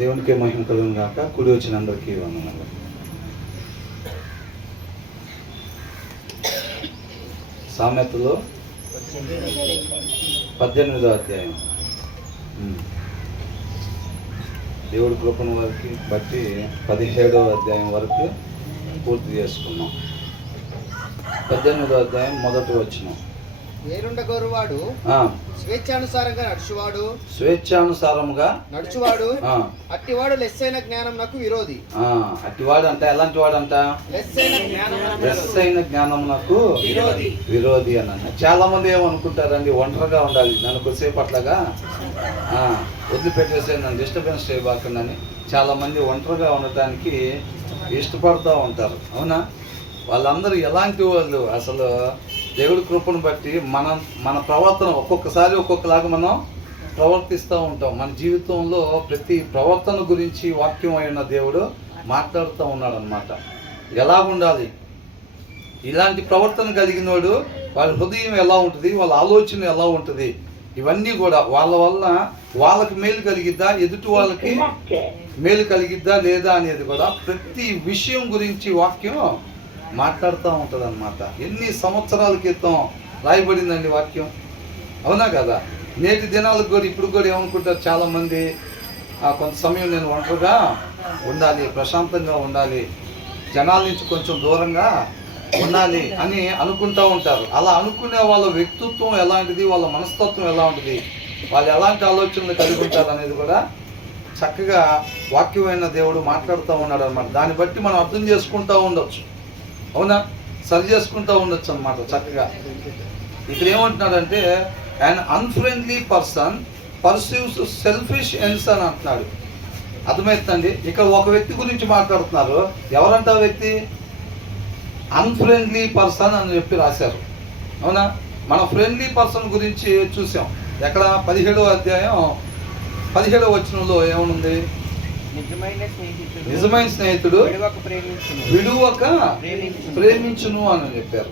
దేవునికే మహిమ కలుగును గాక. కూడి వచ్చిన అందరికీ వందనాలు. సామెతలో 18వ అధ్యాయం. దేవుడి కృపను వారికి బట్టి 17వ అధ్యాయం వరకు పూర్తి చేసుకున్నాం. 18వ అధ్యాయం మొదటి వచనం. వేరుండగోరువాడు స్వేచ్ఛానుసారంగా నడుచువాడు అట్టివాడు లెస్సైన జ్ఞానమునకు విరోధి. అట్టివాడు అంటే ఎలాంటి వాడు అంట? లెస్సైన జ్ఞానమునకు విరోధి అని అన్న. చాలా మంది ఏమనుకుంటారండి, ఒంటరిగా ఉండాలి, నన్ను కొద్దిసేపు అట్లాగా వదిలిపెట్టేసే, నన్ను డిస్టర్బెన్స్ చేయబాకండి అని చాలా మంది ఒంటరిగా ఉండటానికి ఇష్టపడుతూ ఉంటారు. అవునా? వాళ్ళందరూ ఎలాంటి వాళ్ళు? అసలు దేవుడి కృపను బట్టి మన ప్రవర్తన ఒక్కొక్కసారి ఒక్కొక్కలాగా మనం ప్రవర్తిస్తూ ఉంటాం. మన జీవితంలో ప్రతి ప్రవర్తన గురించి వాక్యం అయిన దేవుడు మాట్లాడుతూ ఉన్నాడు అన్నమాట. ఎలా ఉండాలి, ఇలాంటి ప్రవర్తన కలిగిన వాడు వాళ్ళ హృదయం ఎలా ఉంటుంది, వాళ్ళ ఆలోచన ఎలా ఉంటుంది, ఇవన్నీ కూడా వాళ్ళ వల్ల వాళ్ళకి మేలు కలిగిద్దా, ఎదుటి వాళ్ళకి మేలు కలిగిద్దా లేదా అనేది కూడా ప్రతి విషయం గురించి వాక్యం మాట్లాడుతూ ఉంటుంది అన్నమాట. ఎన్ని సంవత్సరాల క్రితం రాయబడిందండి వాక్యం, అవునా కదా? నేటి దినాలకు కూడా ఇప్పుడు కూడా ఏమనుకుంటారు చాలామంది, కొంత సమయం నేను ఒంటరిగా ఉండాలి, ప్రశాంతంగా ఉండాలి, జనాల నుంచి కొంచెం దూరంగా ఉండాలి అని అనుకుంటూ ఉంటారు. అలా అనుకునే వాళ్ళ వ్యక్తిత్వం ఎలాంటిది, వాళ్ళ మనస్తత్వం ఎలా ఉంటుంది, వాళ్ళు ఎలాంటి ఆలోచనలు కలిగి ఉంటారు అనేది కూడా చక్కగా వాక్యమైన దేవుడు మాట్లాడుతూ ఉన్నాడు అన్నమాట. దాన్ని బట్టి మనం అర్థం చేసుకుంటూ ఉండొచ్చు, అవునా? సరి చేసుకుంటూ ఉండొచ్చు అన్నమాట చక్కగా. ఇక్కడ ఏమంటున్నాడంటే, an unfriendly person pursues selfish ends అని అంటున్నాడు. అర్థమవుతుందండి? ఇక్కడ ఒక వ్యక్తి గురించి మాట్లాడుతున్నారు. ఎవరంటే ఆ వ్యక్తి? అన్ఫ్రెండ్లీ పర్సన్ అని చెప్పి రాశారు. అవునా? మన ఫ్రెండ్లీ పర్సన్ గురించి చూసాం. ఎక్కడ? 17వ అధ్యాయం 17వ వచనంలో ఏమనుంది? నిజమైన స్నేహితుడు విడువక ప్రేమించును అని చెప్పారు.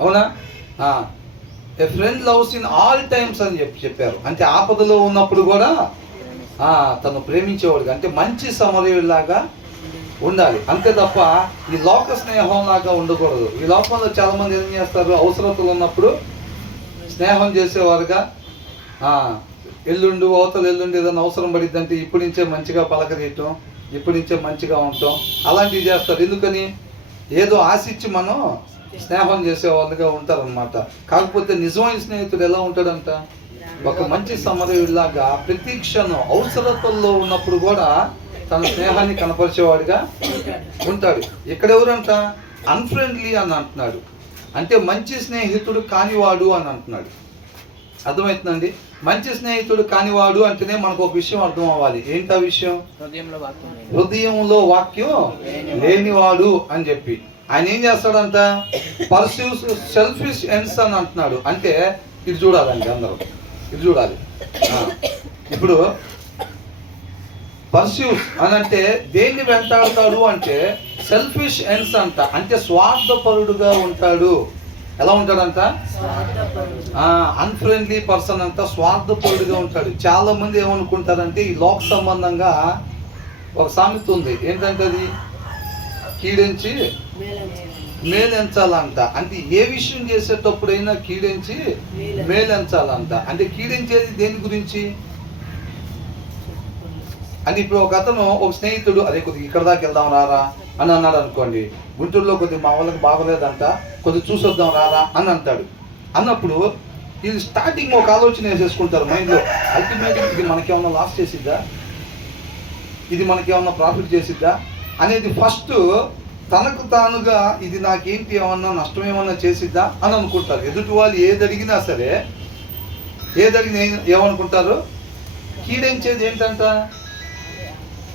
అవునా? A friend loves in all times అని చెప్పారు. అంటే ఆపదలో ఉన్నప్పుడు కూడా తను ప్రేమించేవాడు, అంటే మంచి సమరయుడిలాగా ఉండాలి, అంతే తప్ప ఈ లోక స్నేహం లాగా ఉండకూడదు. ఈ లోకంలో చాలా మంది ఏం చేస్తారు, అవసరతలు ఉన్నప్పుడు స్నేహం చేసేవారుగా, అవతల ఎల్లుండి ఏదైనా అవసరం పడిద్దంటే ఇప్పటి నుంచే మంచిగా పలకరీయటం, ఇప్పటి నుంచే మంచిగా ఉండటం, అలాంటివి చేస్తారు. ఎందుకని? ఏదో ఆశించి మనం స్నేహం చేసే వాళ్ళుగా ఉంటారనమాట. కాకపోతే నిజమైన స్నేహితుడు ఎలా ఉంటాడంట? ఒక మంచి సమరయుడిలాగా ప్రతి క్షణం అవసరతల్లో ఉన్నప్పుడు కూడా తన స్నేహాన్ని కనపరిచేవాడిగా ఉంటాడు. ఇక్కడ ఎవరంట? అన్ఫ్రెండ్లీ అని అంటున్నాడు. అంటే మంచి స్నేహితుడు కానివాడు అని అంటున్నాడు. అర్థమవుతుందండి? మంచి స్నేహితుడు కానివాడు అంటేనే మనకు ఒక విషయం అర్థం అవ్వాలి. ఏంటి ఆ విషయం? హృదయంలో వాక్యం లేనివాడు అని చెప్పి ఆయన ఏం చేస్తాడంట? పర్స్యూస్ సెల్ఫిష్ ఎండ్స్ అని అంటున్నాడు. అంటే ఇది చూడాలండి, అందరూ ఇది చూడాలి. ఇప్పుడు పర్స్యూస్ అని అంటే దేన్ని వెంటాడుతాడు అంటే సెల్ఫిష్ ఎండ్స్ అంట. అంటే స్వార్థపరుడుగా ఉంటాడు. ఎలా ఉంటాడంట? అన్ఫ్రెండ్లీ పర్సన్ అంతా స్వార్థపరుడుగా ఉంటాడు. చాలా మంది ఏమనుకుంటారంటే ఈ లోక సంబంధంగా ఒక సామెత ఉంది. ఏంటంటే అది కీడించి మేలెంచాలంట. అంటే ఏ విషయం చేసేటప్పుడైనా కీడించి మేలెంచాలంట. అంటే కీడించేది దేని గురించి అని? ఇప్పుడు ఒక అతను, ఒక స్నేహితుడు, అదే కొద్దిగా ఇక్కడ దాకా వెళ్దాం రారా అని అన్నాడు అనుకోండి. గుంటూరులో కొద్దిగా మా వాళ్ళకి బాగోలేదంట, కొద్దిగా చూసొద్దాం రారా అని అంటాడు. అన్నప్పుడు ఇది స్టార్టింగ్ ఒక ఆలోచన వేసేసుకుంటారు మైండ్లో. అల్టిమేట్గా ఇది మనకేమన్నా లాస్ చేసిద్దా, ఇది మనకేమన్నా ప్రాఫిట్ చేసిద్దా అనేది ఫస్ట్ తనకు తానుగా ఇది నాకేంటి, ఏమన్నా నష్టం ఏమన్నా చేసిద్దా అని అనుకుంటారు. ఎదుటి వాళ్ళు ఏది అడిగినా సరే, ఏదడిగినా ఏమనుకుంటారు? కీడించేది ఏంటంట?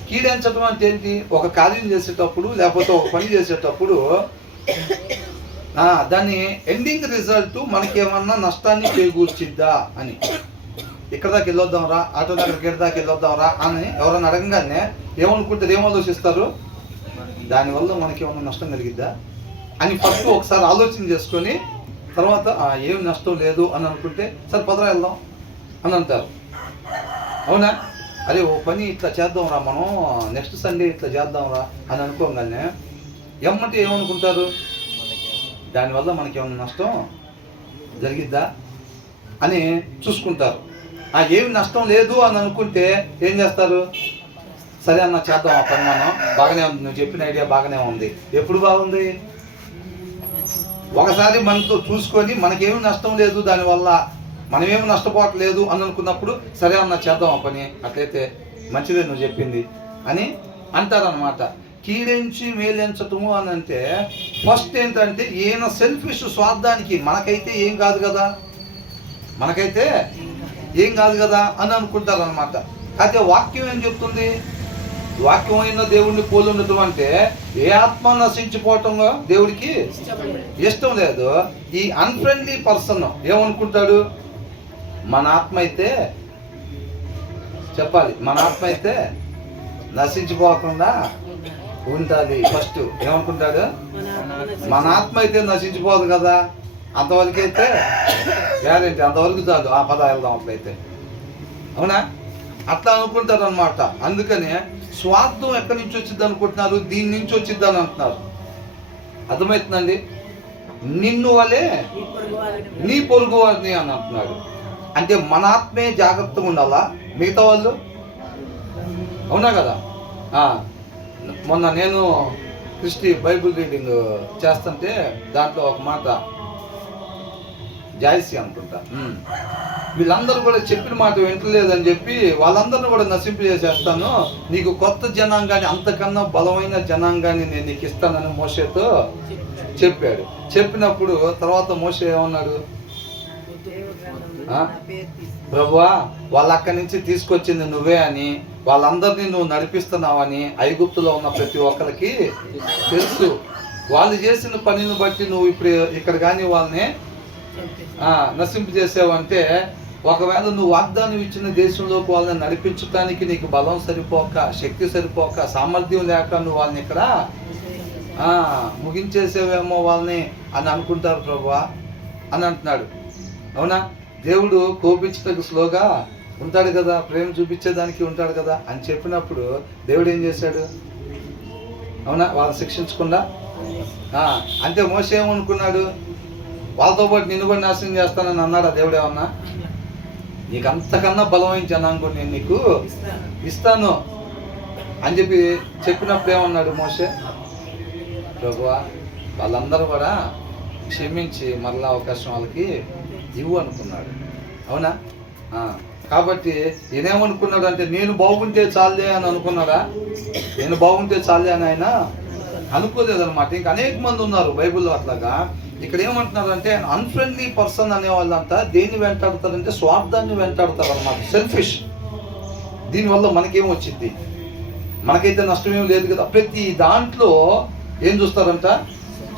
కీడించడం అంటే ఏంటి? ఒక కార్యం చేసేటప్పుడు లేకపోతే ఒక పని చేసేటప్పుడు దాని ఎండింగ్ రిజల్ట్ మనకేమన్నా నష్టాన్ని చేకూర్చిద్దా అని. ఇక్కడ దాకా వెళ్ళొద్దాం రా, ఆటో దగ్గరికి దాకా వెళ్ళొద్దాం రా అని ఎవరైనా అడగగానే ఏమనుకుంటారు, ఏమాలోచిస్తారు? దానివల్ల మనకేమన్నా నష్టం కలిగిద్దా అని ఫస్ట్ ఒకసారి ఆలోచన చేసుకొని తర్వాత ఏం నష్టం లేదు అని అనుకుంటే సరే పదరా వెళ్దాం అని అంటారు. అవునా? అరే ఓ పని ఇట్లా చేద్దాంరా, మనం నెక్స్ట్ సండే ఇట్లా చేద్దాంరా అని అనుకోగానే ఎమ్మటి ఏమనుకుంటారు, దానివల్ల మనకి ఏమైనా నష్టం జరిగిద్దా అని చూసుకుంటారు. ఏమి నష్టం లేదు అని అనుకుంటే ఏం చేస్తారు, సరే అన్న చేద్దాం ఆ పని, మనం బాగానే ఉంది, నువ్వు చెప్పిన ఐడియా బాగానే ఉంది. ఎప్పుడు బాగుంది, ఒకసారి మనతో చూసుకొని మనకేమి నష్టం లేదు, దానివల్ల మనమేమి నష్టపోవట్లేదు అని అనుకున్నప్పుడు సరే అన్న చేద్దాం ఆ పని, అట్లయితే మంచిదే నువ్వు చెప్పింది అని అంటారనమాట. కీడించి మేలించటము అని అంటే ఫస్ట్ ఏంటంటే ఈయన సెల్ఫిష్, స్వార్థానికి మనకైతే ఏం కాదు కదా, మనకైతే ఏం కాదు కదా అని అనుకుంటారనమాట. అయితే వాక్యం ఏం చెప్తుంది, వాక్యమైన దేవుడిని పోలి ఉండటం అంటే ఏ ఆత్మ నశించిపోవటంలో దేవుడికి ఇష్టం లేదు. ఈ అన్ఫ్రెండ్లీ పర్సన్ ఏమనుకుంటాడు, మన ఆత్మ అయితే చెప్పాలి, మన ఆత్మ అయితే నశించిపోకుండా ఉండాలి. ఫస్ట్ ఏమనుకుంటాడు, మన ఆత్మ అయితే నశించిపోదు కదా, అంతవరకైతే గ్యారెంటీ, అంతవరకు చాలు, ఆ పద వెళ్దాం అట్లయితే, అవునా, అట్లా అనుకుంటారు అనమాట. అందుకనే స్వార్థం ఎక్కడి నుంచి వచ్చింది అనుకుంటున్నారు, దీని నుంచి వచ్చింది అని అంటున్నారు. అర్థమవుతుందండి, నిన్ను వలే నీ పొరుగు వారిని అని అంటున్నాడు. అంటే మన ఆత్మే జాగ్రత్తగా ఉండాలా, మిగతా వాళ్ళు, అవునా కదా. మొన్న నేను క్రిస్టి బైబుల్ రీడింగ్ చేస్తుంటే దాంట్లో ఒక మాట, జాయిసీ అనుకుంటా, వీళ్ళందరూ కూడా చెప్పిన మాట వింటలేదని చెప్పి వాళ్ళందరినీ కూడా నశింపు చేసేస్తాను, నీకు కొత్త జనాంగాన్ని, అంతకన్నా బలమైన జనాంగాన్ని నేను నీకు ఇస్తానని మోషేతో చెప్పాడు. చెప్పినప్పుడు తర్వాత మోషే ఏమన్నాడు, ప్రభువా వాళ్ళ అక్కడి నుంచి తీసుకొచ్చింది నువ్వే అని, వాళ్ళందరినీ నువ్వు నడిపిస్తున్నావని ఐగుప్తులో ఉన్న ప్రతి ఒక్కరికి తెలుసు, వాళ్ళు చేసిన పనిని బట్టి నువ్వు ఇప్పుడు ఇక్కడ కానీ వాళ్ళని నశింపు చేసావంటే, ఒకవేళ నువ్వు వాగ్దానం ఇచ్చిన దేశంలోకి వాళ్ళని నడిపించడానికి నీకు బలం సరిపోక, శక్తి సరిపోక, సామర్థ్యం లేక నువ్వు వాళ్ళని ఇక్కడ ముగించేసేవేమో వాళ్ళని అని అనుకుంటారు ప్రభువా అని అంటున్నాడు. అవునా, దేవుడు కోపించటకు స్లోగా ఉంటాడు కదా, ప్రేమ చూపించేదానికి ఉంటాడు కదా అని చెప్పినప్పుడు దేవుడు ఏం చేశాడు, అవునా, వాళ్ళని శిక్షించకుండా. అంటే మోషే ఏమనుకున్నాడు, వాళ్ళతో పాటు నిన్ను కూడా నాశనం చేస్తానని అన్నాడా దేవుడు ఏమన్నా, నీకు అంతకన్నా బలమైన జనాంగం నేను నీకు ఇస్తాను అని చెప్పినప్పుడు ఏమన్నాడు మోషే, ప్రభువా వాళ్ళందరూ కూడా క్షమించి మరలా అవకాశం వాళ్ళకి ఇవ్వు అనుకున్నాడు. అవునా, కాబట్టి ఈయనేమనుకున్నాడు అంటే నేను బాగుంటే చాలే అని అనుకున్నాడా, నేను బాగుంటే చాలే అని ఆయన అనుకోలేదన్నమాట. ఇంకా అనేక మంది ఉన్నారు బైబిల్లో అట్లాగా. ఇక్కడ ఏమంటున్నారంటే అన్ఫ్రెండ్లీ పర్సన్ అనే వాళ్ళంతా దేన్ని వెంటాడతారంటే స్వార్థాన్ని వెంటాడతారు అన్నమాట, సెల్ఫిష్. దీనివల్ల మనకేం వచ్చింది, మనకైతే నష్టమేం లేదు కదా. ప్రతి దాంట్లో ఏం చూస్తారంట,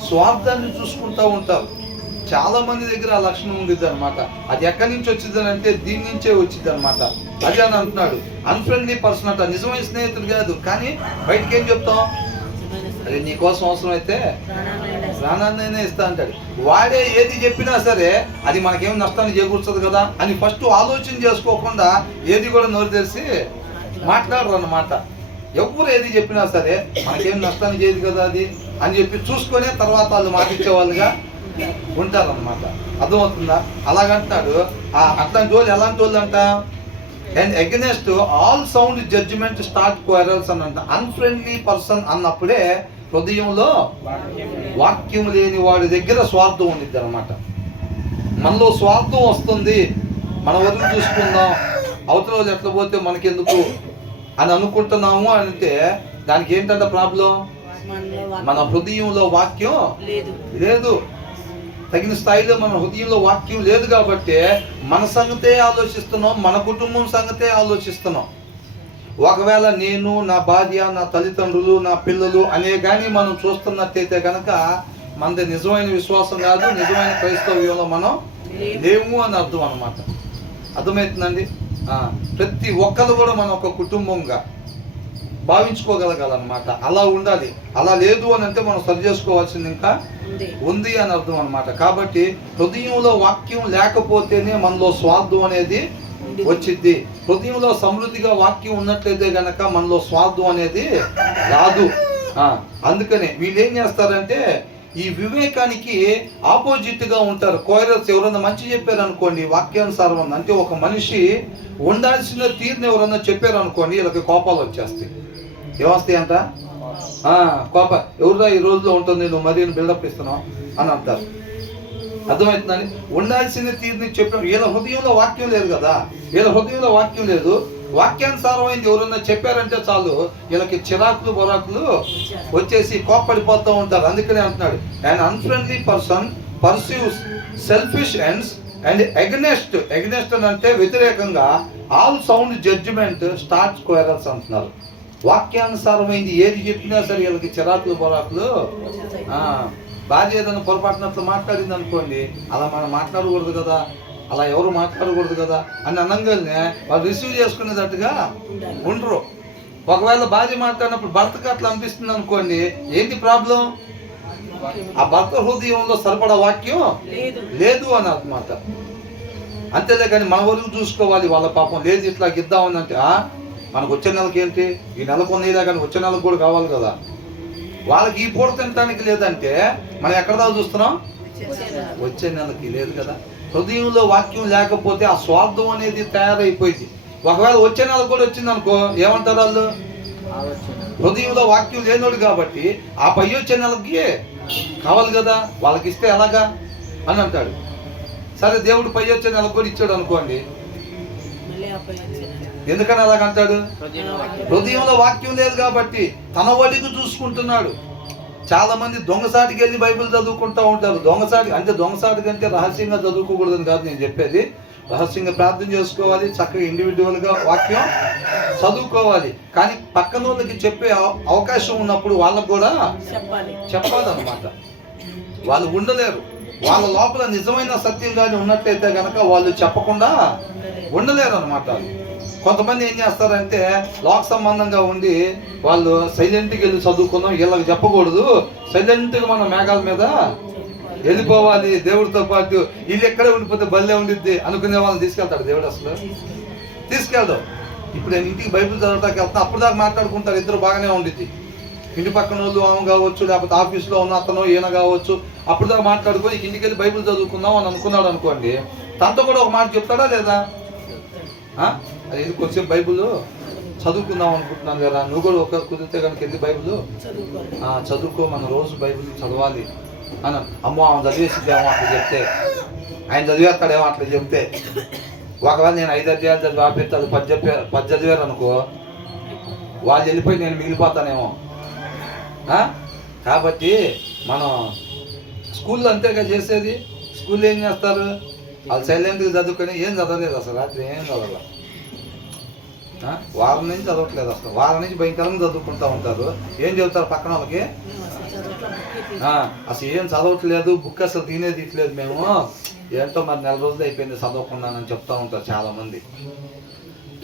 స్వార్థాన్ని చూసుకుంటూ ఉంటారు. చాలా మంది దగ్గర ఆ లక్షణం ఉంది అనమాట. అది ఎక్కడి నుంచి వచ్చింది అంటే దీని నుంచే వచ్చింది అనమాట. అది అని అంటున్నాడు, అన్ఫ్రెండ్లీ పర్సన్ అంట, నిజమైన స్నేహితుడు కాదు, కానీ బయటకి ఏం చెప్తాం, అదే నీకోసం అవసరం అయితే ప్రాణాన్నైనా ఇస్తా అంటాడు. వాడే ఏది చెప్పినా సరే అది మనకేం నష్టాన్ని చేకూర్చదు కదా అని ఫస్ట్ ఆలోచన చేసుకోకుండా ఏది కూడా నోరు తెరిచి మాట్లాడరు అన్నమాట. ఎవరు ఏది చెప్పినా సరే మనకేం నష్టాన్ని చేయదు కదా అది అని చెప్పి చూసుకొని తర్వాత వాళ్ళు మాటిచ్చేవాళ్ళుగా ఉంటారన్నమాట. అర్థమవుతుందా, అలాగంటున్నాడు. అట్లాంటి వాళ్ళు ఎలాంటి వాళ్ళు అంట, and against all sound judgment start quarrels అని అంట. అన్ఫ్రెండ్లీ పర్సన్ అన్నప్పుడే హృదయంలో వాక్యం లేని వాడి దగ్గర స్వార్థం ఉండిద్ది అనమాట. మనలో స్వార్థం వస్తుంది, మన వదిలి చూసుకుందాం, అవతల వాళ్ళు ఎట్లా పోతే మనకెందుకు అని అనుకుంటున్నాము అంటే దానికి ఏంటంటే ప్రాబ్లం, మన హృదయంలో వాక్యం లేదు. తగిన స్థాయిలో మన హృదయంలో వాక్యం లేదు కాబట్టి మన సంగతే ఆలోచిస్తున్నాం, మన కుటుంబం సంగతే ఆలోచిస్తున్నాం. ఒకవేళ నేను, నా భార్య, నా తల్లిదండ్రులు, నా పిల్లలు అనే కానీ మనం చూస్తున్నట్టయితే కనుక మనది నిజమైన విశ్వాసం కాదు, నిజమైన క్రైస్తవ్యంలో మనం లేము అని అర్థం అన్నమాట. అర్థమవుతుందండి. ప్రతి ఒక్కరు కూడా మనం ఒక కుటుంబంగా భావించుకోగలగాలన్నమాట. అలా ఉండాలి. అలా లేదు అని అంటే మనం సరి చేసుకోవాల్సింది ఇంకా ఉంది అని అర్థం అనమాట. కాబట్టి హృదయంలో వాక్యం లేకపోతేనే మనలో స్వార్థం అనేది వచ్చిద్ది. హృదయంలో సమృద్ధిగా వాక్యం ఉన్నట్లయితే గనక మనలో స్వార్థం అనేది రాదు. అందుకనే వీళ్ళు ఏం చేస్తారంటే ఈ వివేకానికి ఆపోజిట్ గా ఉంటారు. కోయరల్స్ ఎవరన్నా మంచి చెప్పారు అనుకోండి, వాక్యానుసారం అంటే ఒక మనిషి ఉండాల్సిన తీరుని ఎవరన్నా చెప్పారు అనుకోండి, వీళ్ళకి కోపాలు వచ్చేస్తాయి. ఏమొస్తాయి అంట? కోప ఎవరుదా ఈ రోజులో ఉంటుంది, నువ్వు మరీ బిల్డప్ ఇస్తున్నావు అని అంటారు. అర్థమవుతుందని ఉండాల్సిన తీరుని చెప్పాం. వీళ్ళ హృదయంలో వాక్యం లేదు కదా, వీళ్ళ హృదయంలో వాక్యం లేదు. వాక్యానుసారమైంది ఎవరన్నా చెప్పారంటే చాలు వీళ్ళకి చిరాకులు బొరాకులు వచ్చేసి కోప్పడిపోతూ ఉంటారు. అందుకనే అంటున్నాడు, and unfriendly person perceives selfish ends and against అంటే వ్యతిరేకంగా ఆల్ సౌండ్ జడ్జిమెంట్ స్టార్ట్స్ క్వైరల్స్ అంటున్నారు. వాక్యానుసారమైంది ఏది చెప్పినా సరే వీళ్ళకి చిరాకులు బొరాకులు. భార్య ఏదైనా పొరపాటునట్లు మాట్లాడింది అనుకోండి, అలా మనం మాట్లాడకూడదు కదా, అలా ఎవరు మాట్లాడకూడదు కదా అని అనగానే వాళ్ళు రిసీవ్ చేసుకునేటట్టుగా ఉండరు. ఒకవేళ భార్య మాట్లాడినప్పుడు భర్తకు అట్లా అనిపిస్తుంది అనుకోండి, ఏంటి ప్రాబ్లం? ఆ భర్త హృదయంలో సరిపడా వాక్యం లేదు అని అన్నమాట. అంతేలే కానీ మన వరకు చూసుకోవాలి. వాళ్ళ పాపం లేదు ఇట్లా గిద్దామని అంటే మనకు వచ్చే నెలకి ఏంటి, ఈ నెలకు ఉన్నదా కానీ వచ్చే నెలకు కూడా కావాలి కదా. వాళ్ళకి ఈ పూట తినడానికి లేదంటే మనం ఎక్కడ దాకా చూస్తున్నాం? వచ్చే నెలకి లేదు కదా. హృదయంలో వాక్యం లేకపోతే ఆ స్వార్థం అనేది తయారైపోయింది. ఒకవేళ వచ్చే నెలకు కూడా వచ్చింది అనుకో, ఏమంటారు వాళ్ళు? హృదయంలో వాక్యం లేనోడు కాబట్టి ఆ పై వచ్చే నెలకి కావాలి కదా, వాళ్ళకి ఇస్తే ఎలాగా అని అంటాడు. సరే దేవుడు పై వచ్చే నెలకు కూడా ఇచ్చాడు అనుకోండి, ఎందుకని అలాగంటాడు? హృదయంలో వాక్యం లేదు కాబట్టి తన వడికి చూసుకుంటున్నాడు. చాలా మంది దొంగసాటికి వెళ్ళి బైబిల్ చదువుకుంటూ ఉంటారు. దొంగసాటికి అంటే రహస్యంగా చదువుకోకూడదని కాదు నేను చెప్పేది. రహస్యంగా ప్రార్థన చేసుకోవాలి, చక్కగా ఇండివిజువల్గా వాక్యం చదువుకోవాలి. కానీ పక్కన వాళ్ళకి చెప్పే అవకాశం ఉన్నప్పుడు వాళ్ళకు కూడా చెప్పాలన్నమాట. వాళ్ళు ఉండలేరు. వాళ్ళ లోపల నిజమైన సత్యం కానీ ఉన్నట్లయితే కనుక వాళ్ళు చెప్పకుండా ఉండలేరు అనమాట. కొంతమంది ఏం చేస్తారంటే లోక సంబంధంగా ఉండి వాళ్ళు సైలెంట్గా వెళ్ళి చదువుకున్నాం, వీళ్ళకి చెప్పకూడదు, సైలెంట్గా మనం మేఘాల మీద వెళ్ళిపోవాలి దేవుడితో పాటు, వీళ్ళు ఎక్కడే ఉండిపోతే బల్లే ఉండిద్ది అనుకునే వాళ్ళని తీసుకెళ్తాడు దేవుడు. అసలు తీసుకెళ్దాం. ఇప్పుడు నేను ఇంటికి బైబిల్ చదవటానికి వెళ్తాను, అప్పుడు దాకా మాట్లాడుకుంటారు, ఇద్దరు బాగానే ఉండిద్ది. ఇంటి పక్కన వాళ్ళు ఆమె కావచ్చు, లేకపోతే ఆఫీస్లో ఉన్న అతను ఈయన కావచ్చు, అప్పుడు దాకా మాట్లాడుకొని ఇంటికి వెళ్ళి బైబిల్ చదువుకుందాం అని అనుకున్నాడు అనుకోండి, తనతో కూడా ఒక మాట చెప్తాడా లేదా? అది ఎందుకు వచ్చే బైబుల్ చదువుకుందాం అనుకుంటున్నాను కదా, నువ్వు కూడా ఒక కుదిరితే కనుక వెళ్ళి బైబుల్ చదువుకో, మన రోజు బైబిల్ చదవాలి అని. అమ్మో ఆమె చదివేసిద్దేమో అట్లా చెప్తే, ఆయన చదివేస్తాడేమో అట్లా చెప్తే. ఒకవేళ నేను 5 అధ్యాయాలు చదివి ఆపేస్తాను, 10 చదివారు అనుకో, వాళ్ళు వెళ్ళిపోయి నేను మిగిలిపోతానేమో. కాబట్టి మనం స్కూల్లో అంతేగా చేసేది. స్కూల్లో ఏం చేస్తారు, వాళ్ళు సైలెంట్గా చదువుకొని ఏం చదవలేదు అసలు, రాత్రి ఏం చదవాలి, వారం నుంచి చదవట్లేదు అసలు, వారం నుంచి భయంకరంగా చదువుకుంటూ ఉంటారు. ఏం చెబుతారు పక్కన వాళ్ళకి? అసలు ఏం చదవట్లేదు, బుక్ అసలు తినేదిట్లేదు మేము, ఏంటో మరి 4 రోజులు అయిపోయింది చదవకుండానని చెప్తూ ఉంటారు చాలామంది.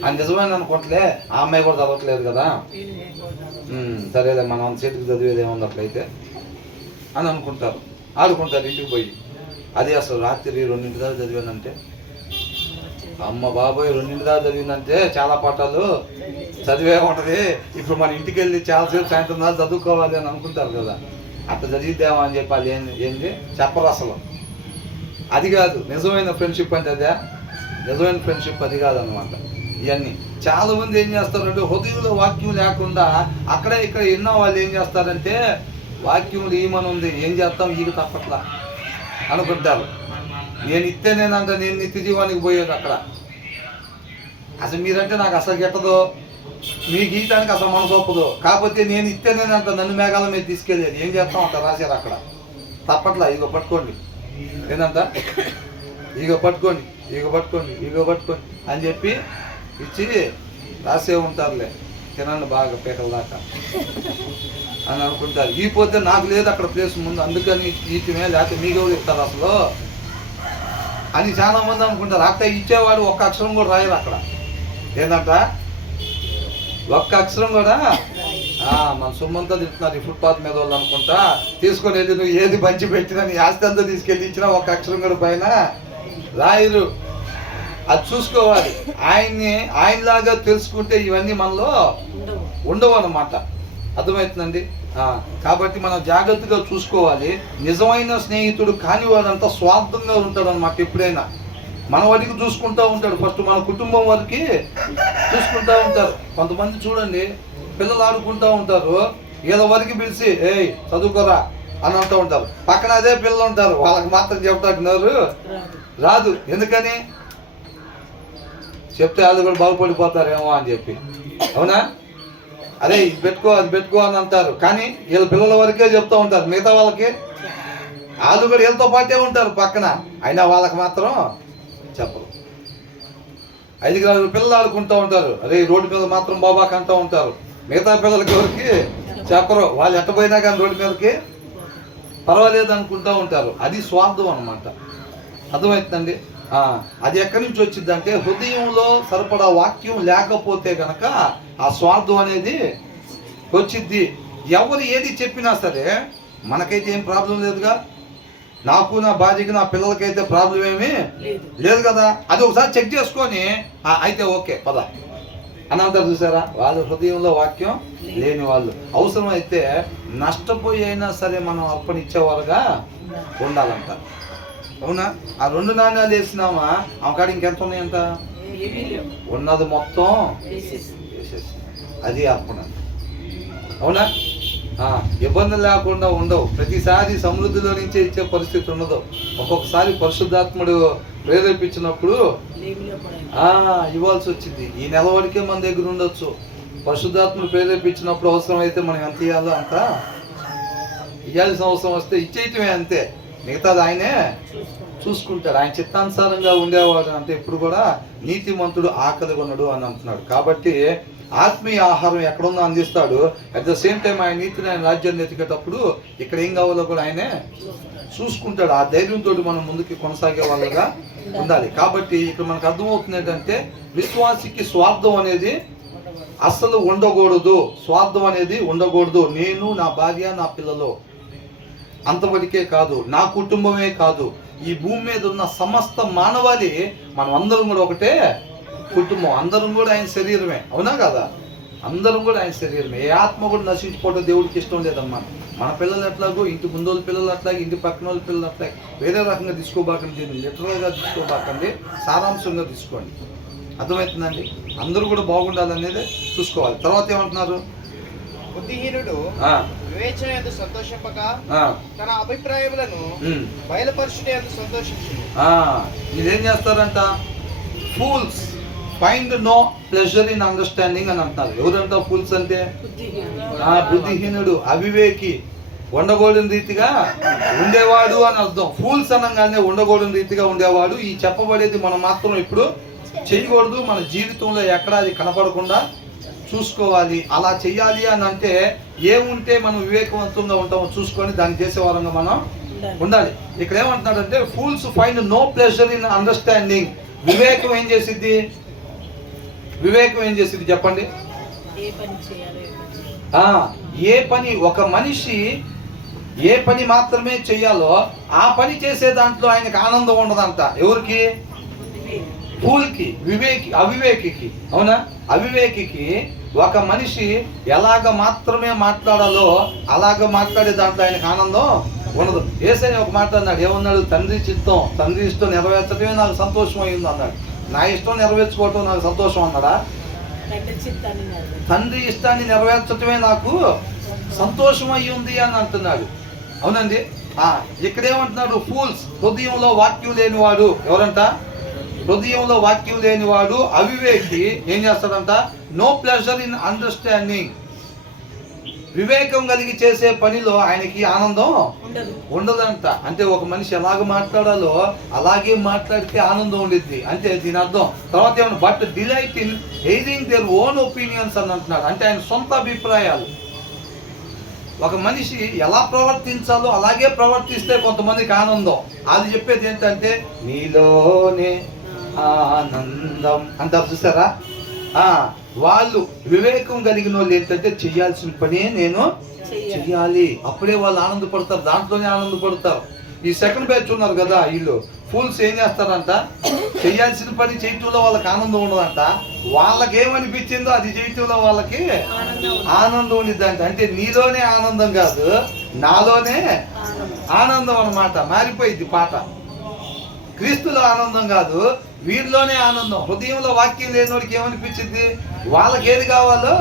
అని నిజమైన అనుకోవట్లే, ఆ అమ్మాయి కూడా చదవట్లేదు కదా, సరేలే మనం చేతికి చదివేది ఏముంది అట్లయితే అని అనుకుంటారు, ఆడుకుంటారు ఇంటికి పోయి. అది అసలు రాత్రి 2 దాకా చదివానంటే, అమ్మ బాబోయ్ 2 దాకా చదివిందంటే చాలా పాఠాలు చదివే ఉంటుంది, ఇప్పుడు మన ఇంటికి వెళ్ళి చాలాసేపు సాయంత్రం దాకా చదువుకోవాలి అని అనుకుంటారు కదా. అట్లా చదివిద్దామా అని చెప్పాలి, ఏంది చెప్పరు అసలు. అది కాదు నిజమైన ఫ్రెండ్షిప్ అంటే, అదే నిజమైన ఫ్రెండ్షిప్ అది కాదనమాట. ఇవన్నీ చాలామంది ఏం చేస్తారంటే హృదయంలో వాక్యం లేకుండా అక్కడ ఇక్కడ ఎన్నో వాళ్ళు ఏం చేస్తారంటే వాక్యం ఈమని ఉంది, ఏం చేస్తాం ఈగ తప్పట్లా అనుకుంటారు. నేను ఇస్తేనేనంట నేను నిత్య జీవానికి పోయేది అక్కడ. అసలు మీరంటే నాకు అసలు గిట్టదు, మీ గీయటానికి అసలు మనసు ఒప్పదు, కాకపోతే నేను ఇస్తేనేనంట నన్ను మేఘాల మీద తీసుకెళ్ళేది, ఏం చేస్తాం అంట రాశారు అక్కడ. తప్పట్లా, ఇగో పట్టుకోండి, ఏంటంట ఇగో పట్టుకోండి, ఇగో పట్టుకోండి, ఇగో పట్టుకోండి అని చెప్పి ఇచ్చి రాసే ఉంటారులే, తినండి బాగా పీకల దాకా అని అనుకుంటారు. ఈ పోతే నాకు లేదు అక్కడ ప్లేస్ ముందు, అందుకని ఈతమే లేకపోతే మీకెవరు ఇస్తారు అసలు అని చాలా మంది అనుకుంటారు. అక్కడ ఇచ్చేవాడు ఒక్క అక్షరం కూడా రాయరు అక్కడ. ఏంటంట ఒక్క అక్షరం కూడా మన సొమ్మంతా తింటున్నారు ఈ ఫుట్పాత్ మీద వాళ్ళు అనుకుంటా, తీసుకొని వెళ్ళి నువ్వు ఏది పంచి పెట్టినా నీ ఆస్తి అంతా తీసుకెళ్ళి ఇచ్చినా ఒక్క అక్షరం కూడా పైన రాయరు. అది చూసుకోవాలి. ఆయనలాగా తెలుసుకుంటే ఇవన్నీ మనలో ఉండవు అన్నమాట. అర్థమవుతుందండి. కాబట్టి మనం జాగ్రత్తగా చూసుకోవాలి. నిజమైన స్నేహితుడు కానివాడంతా స్వార్థంగా ఉంటాడు అన్నమాట. ఎప్పుడైనా మన వాడికి చూసుకుంటూ ఉంటాడు. ఫస్ట్ మన కుటుంబం వారికి చూసుకుంటూ ఉంటారు. కొంతమంది చూడండి, పిల్లలు ఆడుకుంటూ ఉంటారు, ఏదో వరకు పిలిచి ఏయ్ చదువుకోరా అని అంటూ ఉంటారు. పక్కన అదే పిల్లలు ఉంటారు, వాళ్ళకి మాత్రం చెప్తారు రాదు. ఎందుకని చెప్తే వాళ్ళు కూడా బాగుపడిపోతారేమో అని చెప్పి. అవునా? అరే ఇది పెట్టుకో అది పెట్టుకో అని అంటారు. కానీ వీళ్ళ పిల్లల వరకే చెప్తూ ఉంటారు, మిగతా వాళ్ళకి వాళ్ళు కూడా వీళ్ళతో పాటే ఉంటారు పక్కన, అయినా వాళ్ళకి మాత్రం చెప్పరు. 5 పిల్లలు ఆడుకుంటూ ఉంటారు, అరే రోడ్డు మీద మాత్రం బాబాకి అంటూ ఉంటారు. మిగతా పిల్లలకి ఎవరికి చెప్పరు. వాళ్ళు ఎట్టపోయినా కానీ రోడ్డు మీదకి పర్వాలేదు అనుకుంటూ ఉంటారు. అది స్వార్థం అన్నమాట. అర్థమవుతుందండి. అది ఎక్కడి నుంచి వచ్చిందంటే హృదయంలో సరిపడా వాక్యం లేకపోతే కనుక ఆ స్వార్థం అనేది వచ్చిద్ది. ఎవరు ఏది చెప్పినా సరే మనకైతే ఏం ప్రాబ్లం లేదుగా. నాకు నా భార్యకి నా పిల్లలకైతే ప్రాబ్లం ఏమీ లేదు కదా. అది ఒకసారి చెక్ చేసుకొని అయితే ఓకే పద అని అంటారు. చూసారా? వాళ్ళ హృదయంలో వాక్యం లేని వాళ్ళు. అవసరమైతే నష్టపోయి అయినా సరే మనం అర్పణిచ్చేవారుగా ఉండాలంట. అవునా? ఆ 2 నాణ్యాలు వేసినామా, ఆమెకాడ ఇంకెంత ఉన్నాయంట? ఉన్నది మొత్తం వేసేసి అది అర్పణ. అవునా? ఇబ్బంది లేకుండా ఉండవు. ప్రతిసారి సమృద్ధిలో నుంచే ఇచ్చే పరిస్థితి ఉండదు. ఒక్కొక్కసారి పరిశుద్ధాత్ముడు ప్రేరేపించినప్పుడు ఇవ్వాల్సి వచ్చింది. ఈ నెల వరకే మన దగ్గర ఉండొచ్చు. పరిశుద్ధాత్ముడు ప్రేరేపించినప్పుడు అవసరం అయితే మనం ఎంత ఇవ్వాలో అంత ఇవ్వాల్సిన అవసరం వస్తే ఇచ్చేయటమే, అంతే. మిగతాది ఆయనే చూసుకుంటాడు. ఆయన చిత్తానుసారంగా ఉండేవాడు అంటే ఇప్పుడు కూడా నీతిమంతుడు ఆకలి కొనడు అని అంటున్నాడు. కాబట్టి ఆత్మీయ ఆహారం ఎక్కడుందో అందిస్తాడు. అట్ ద సేమ్ టైం ఆయన నీతిని ఆయన రాజ్యాన్ని ఎతికేటప్పుడు ఇక్కడ ఏం కావాలో కూడా ఆయనే చూసుకుంటాడు. ఆ ధైర్యంతో మనం ముందుకు కొనసాగే వాళ్ళగా ఉండాలి. కాబట్టి ఇక్కడ మనకు అర్థమవుతుంది ఏంటంటే విశ్వాసికి స్వార్థం అనేది అస్సలు ఉండకూడదు. స్వార్థం అనేది ఉండకూడదు. నేను, నా భార్య, నా పిల్లలు అంతవరకే కాదు, నా కుటుంబమే కాదు, ఈ భూమి మీద ఉన్న సమస్త మానవాళి మనం అందరం కూడా ఒకటే కుటుంబం. అందరం కూడా ఆయన శరీరమే. అవునా కదా? అందరం కూడా ఆయన శరీరమే. ఏ ఆత్మ కూడా నశించిపోవడం దేవుడికి ఇష్టం లేదమ్మా. మన పిల్లలు ఎట్లాగో ఇంటి ముందు పిల్లలు అట్లాగే ఇంటి పక్కన వాళ్ళ పిల్లలు అట్లాగే వేరే రకంగా తీసుకోబాకండి. లిటరల్గా తీసుకోబాకండి, సారాంశంగా తీసుకోండి. అర్థమవుతుందండి? అందరూ కూడా బాగుండాలనేది చూసుకోవాలి. తర్వాత ఏమంటున్నారు? బుద్ధిహీనుడు వివేచన యందు సంతోషింపక తన అభిప్రాయములను బయలుపరచుట యందు సంతోషించు. మీరేం చేస్తారంట? Fools find no pleasure in understanding అని అంటున్నారు. ఎవరంట ఫూల్స్ అంటే? బుద్ధిహీనుడు, అవివేకి, ఉండకూడని రీతిగా ఉండేవాడు అని అర్థం. ఫూల్స్ అనగానే ఉండకూడని రీతిగా ఉండేవాడు. ఈ చెప్పబడేది మనం మాత్రం ఇప్పుడు చేయకూడదు. మన జీవితంలో ఎక్కడ అది కనపడకుండా చూసుకోవాలి. అలా చెయ్యాలి అని అంటే ఏముంటే మనం వివేకవంతంగా ఉంటామో చూసుకొని దాన్ని చేసేవారంగా మనం ఉండాలి. ఇక్కడ ఏమంటున్నాడంటే fools find no pleasure in understanding. వివేకం ఏం చేసిద్ది? వివేకం ఏం చేసిద్ది చెప్పండి? ఏ పని ఒక మనిషి ఏ పని మాత్రమే చెయ్యాలో ఆ పని చేసే దాంట్లో ఆయనకు ఆనందం ఉండదంట. ఎవరికి? ఫూల్కి, అవివేకికి. అవునా? అవివేకికి ఒక మనిషి ఎలాగ మాత్రమే మాట్లాడాలో అలాగ మాట్లాడే దాంట్లో ఆయనకు ఆనందం ఉండదు. యేసయ్య ఒక మాట అన్నాడు. ఏమన్నాడు? తండ్రి చిత్తం, తండ్రి ఇష్టం నెరవేర్చడమే నాకు సంతోషం అయింది అన్నాడు. నా ఇష్టం నెరవేర్చుకోవటం నాకు సంతోషం అన్నాడా? తండ్రి ఇష్టాన్ని నెరవేర్చడమే నాకు సంతోషం అయ్యింది అని అంటున్నాడు. అవునండి. ఇక్కడేమంటున్నాడు? ఫూల్స్, హృదయంలో వాక్యం లేనివాడు. ఎవరంట? హృదయంలో వాక్యం లేనివాడు అవివేకి ఏం చేస్తాడంట? No pleasure in understanding. వివేకం కలిగి చేసే పనిలో ఆయనకి ఆనందం ఉండదంట. అంటే ఒక మనిషి ఎలాగ మాట్లాడాలో అలాగే మాట్లాడితే ఆనందం ఉండిద్ది అంటే దీని అర్థం. తర్వాత ఏమన్నా but delight in airing their own opinions అని అంటున్నాడు. అంటే ఆయన సొంత అభిప్రాయాలు. ఒక మనిషి ఎలా ప్రవర్తించాలో అలాగే ప్రవర్తిస్తే కొంతమందికి ఆనందం. అది చెప్పేది ఏంటంటే నీలోనే ఆనందం అంటారు. చూసారా? వాళ్ళు వివేకం కలిగిన వాళ్ళు ఏంటంటే చెయ్యాల్సిన పనే నేను చెయ్యాలి, అప్పుడే వాళ్ళు ఆనందపడతారు, దాంట్లోనే ఆనందపడతారు. ఈ సెకండ్ బ్యాచ్ ఉన్నారు కదా, వీళ్ళు ఫూల్స్ ఏం చేస్తారంట, చేయాల్సిన పని చేయటంలో వాళ్ళకి ఆనందం ఉండదంట, వాళ్ళకి ఏమనిపించిందో అది చేయటంలో వాళ్ళకి ఆనందం ఉండిద్దంట. అంటే నీలోనే ఆనందం కాదు, నాలోనే ఆనందం అన్నమాట. మారిపోయింది పాట. క్రీస్తులో ఆనందం కాదు, వీరిలోనే ఆనందం. హృదయంలో వాక్యం లేనివాడికి ఏమనిపించింది, వాళ్ళకి ఏది కావాలో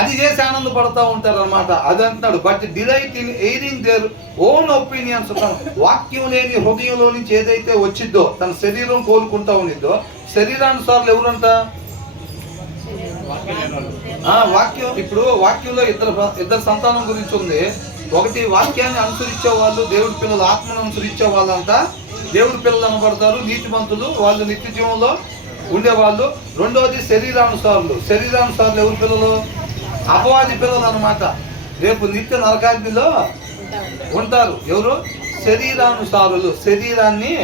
అది చేసి ఆనందపడతా ఉంటారు అనమాట. అది అంటున్నాడు, but delight in airing their own opinions. వాక్యం లేని హృదయంలో నుంచి ఏదైతే వచ్చిద్దో, తన శరీరం కోరుకుంటా ఉండిద్దో, శరీరానుసార్లు ఎవరంట, వాక్యం. ఇప్పుడు వాక్యంలో ఇద్దరు సంతానం గురించి ఉంది. ఒకటి వాక్యాన్ని అనుసరించే వాళ్ళు, దేవుడి పిల్లలు ఆత్మను అనుసరించే వాళ్ళంతా దేవుడి పిల్లలు అనబడతారు, నీతిమంతులు, వాళ్ళు నిత్య జీవంలో ఉండేవాళ్ళు. రెండవది శరీరానుసారులు. శరీరానుసారులు ఎవరి పిల్లలు, అపవాది పిల్లలు అనమాట. రేపు నిత్య నరకాగ్నిలో ఉంటారు. ఎవరు, శరీరానుసారులు, శరీరాన్ని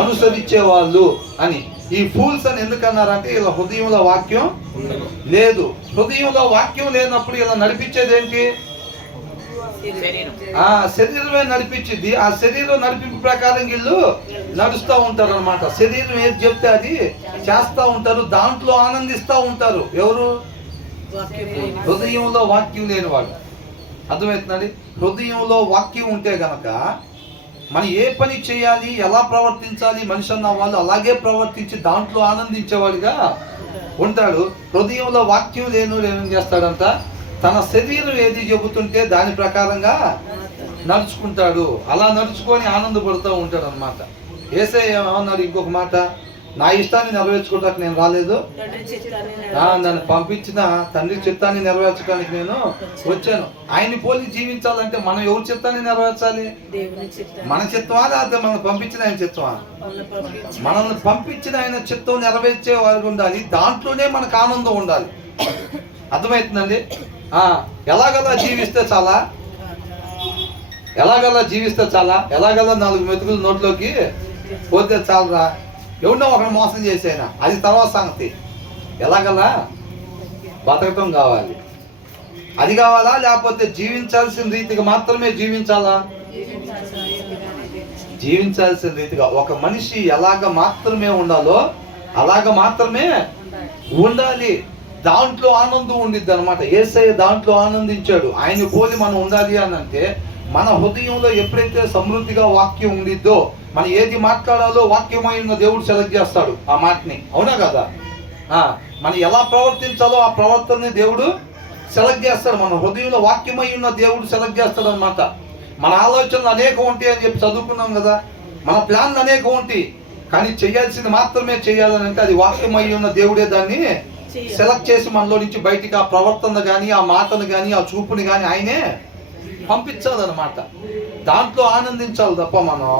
అనుసరించే వాళ్ళు అని. ఈ ఫూల్స్ అని ఎందుకన్నారంటే ఇలా హృదయంలో వాక్యం లేదు. హృదయంలో వాక్యం లేనప్పుడు ఇలా నడిపించేది ఏంటి, శరీరమే నడిపించింది. ఆ శరీరం నడిపింపు ప్రకారం వీళ్ళు నడుస్తూ ఉంటారు అనమాట. శరీరం ఏది చెప్తే అది చేస్తూ ఉంటారు, దాంట్లో ఆనందిస్తూ ఉంటారు. ఎవరు, హృదయంలో వాక్యం లేని వాళ్ళు. అర్థమవుతుందండి. హృదయంలో వాక్యం ఉంటే గనక మనం ఏ పని చేయాలి, ఎలా ప్రవర్తించాలి, మనిషి అన్న వాళ్ళు అలాగే ప్రవర్తించి దాంట్లో ఆనందించేవాడిగా ఉంటాడు. హృదయంలో వాక్యం లేనివాడు ఏం చేస్తాడంట, తన శరీరం ఏది చెబుతుంటే దాని ప్రకారంగా నడుచుకుంటాడు. అలా నడుచుకొని ఆనందపడుతూ ఉంటాడు అనమాట. యేసయ్య ఏమన్నాడు ఇంకొక మాట, నా ఇష్టాన్ని నెరవేర్చుకోవడానికి నేను రాలేదు, నన్ను పంపించిన తండ్రి చిత్తాన్ని నెరవేర్చడానికి నేను వచ్చాను. ఆయన్ని పోలి జీవించాలంటే మనం ఎవరి చిత్తాన్ని నెరవేర్చాలి, మన చిత్తమా లేకపోతే మనం పంపించిన ఆయన చిత్తమా? మనల్ని పంపించిన ఆయన చిత్తం నెరవేర్చే వారు ఉండాలి, దాంట్లోనే మనకు ఆనందం ఉండాలి. అర్థమవుతుందండి. ఎలాగలా జీవిస్తే చాలా, ఎలాగలా జీవిస్తే చాలా, ఎలాగలా 4 మెతుకులు నోట్లోకి పోతే చాలరా, ఎవరినో ఒకరిని మోసం చేసేనా అది తర్వాత సంగతి. ఎలాగలా బతకటం కావాలి, అది కావాలా, లేకపోతే జీవించాల్సిన రీతిగా మాత్రమే జీవించాలా? జీవించాల్సిన రీతిగా. ఒక మనిషి ఎలాగ మాత్రమే ఉండాలో అలాగ మాత్రమే ఉండాలి. దాంట్లో ఆనందం ఉండిద్ది అనమాట. యేసయ్య దాంట్లో ఆనందించాడు. ఆయన పోలి మనం ఉండాలి అని అంటే మన హృదయంలో ఎప్పుడైతే సమృద్ధిగా వాక్యం ఉండిద్దో, మనం ఏది మాట్లాడాలో వాక్యమై ఉన్న దేవుడు సెలెక్ట్ చేస్తాడు ఆ మాటని. అవునా కదా? మనం ఎలా ప్రవర్తించాలో ఆ ప్రవర్తనని దేవుడు సెలెక్ట్ చేస్తాడు. మన హృదయంలో వాక్యమై ఉన్న దేవుడు సెలెక్ట్ చేస్తాడు అనమాట. మన ఆలోచనలు అనేకం ఉంటాయి అని చెప్పి చదువుకున్నాం కదా. మన ప్లాన్లు అనేకం ఉంటాయి, కానీ చేయాల్సింది మాత్రమే చేయాలని అంటే అది వాక్యమై ఉన్న దేవుడే దాన్ని సెలెక్ట్ చేసి మనలో నుంచి బయటికి ఆ ప్రవర్తన కానీ, ఆ మాటను కానీ, ఆ చూపుని కానీ ఆయనే పంపించాలన్నమాట. దాంట్లో ఆనందించాలి తప్ప మనం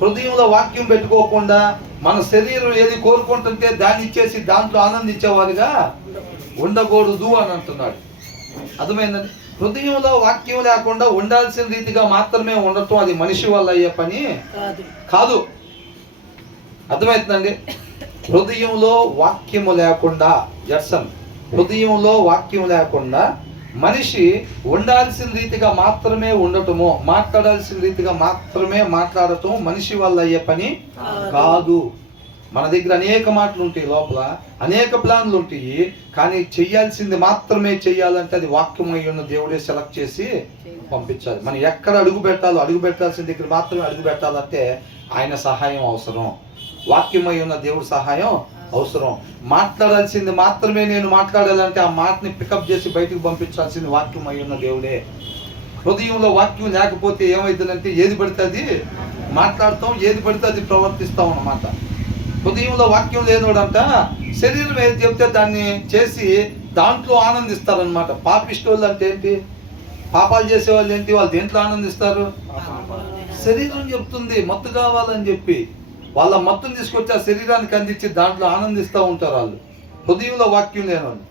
హృదయంలో వాక్యం పెట్టుకోకుండా మన శరీరం ఏది కోరుకుంటుంటే దాన్ని ఇచ్చేసి దాంట్లో ఆనందించేవారుగా ఉండకూడదు అని అంటున్నాడు. అర్థమైందండి. హృదయంలో వాక్యం లేకుండా ఉండాల్సిన రీతిగా మాత్రమే ఉండటం అది మనిషి వల్ల అయ్యే పని కాదు. అర్థమవుతుందండి. హృదయంలో వాక్యము లేకుండా, హృదయంలో వాక్యం లేకుండా మనిషి ఉండాల్సిన రీతిగా మాత్రమే ఉండటము, మాట్లాడాల్సిన రీతిగా మాత్రమే మాట్లాడటం మనిషి వల్ల అయ్యే పని కాదు. మన దగ్గర అనేక మాటలు ఉంటాయి, లోపల అనేక ప్లాన్లు ఉంటాయి, కానీ చెయ్యాల్సింది మాత్రమే చెయ్యాలంటే అది వాక్యమై ఉన్న దేవుడే సెలెక్ట్ చేసి పంపించాలి. మనం ఎక్కడ అడుగు పెట్టాలో అడుగు పెట్టాల్సిన దగ్గర మాత్రమే అడుగు పెట్టాలంటే ఆయన సహాయం అవసరం. వాక్యమై ఉన్న దేవుడి సహాయం అవసరం. మాట్లాడాల్సింది మాత్రమే నేను మాట్లాడాలంటే ఆ మాటని పికప్ చేసి బయటకు పంపించాల్సింది వాక్యమై ఉన్న దేవుడే. హృదయంలో వాక్యం లేకపోతే ఏమైందంటే ఏది పడితే అది మాట్లాడతాం, ఏది పడితే అది ప్రవర్తిస్తాం అన్నమాట. హృదయంలో వాక్యం లేనివాడంట శరీరం ఏది చెప్తే దాన్ని చేసి దాంట్లో ఆనందిస్తారనమాట. పాపిష్టోళ్ళు అంటే ఏంటి, పాపాలు చేసేవాళ్ళు ఏంటి, వాళ్ళు దేంట్లో ఆనందిస్తారు? శరీరం చెప్తుంది మత్తు కావాలని చెప్పి వాళ్ళ మత్తుని తీసుకొచ్చి ఆ శరీరానికి అందించి దాంట్లో ఆనందిస్తూ ఉంటారు వాళ్ళు. హృదయంలో వాక్యం లేని వాళ్ళు.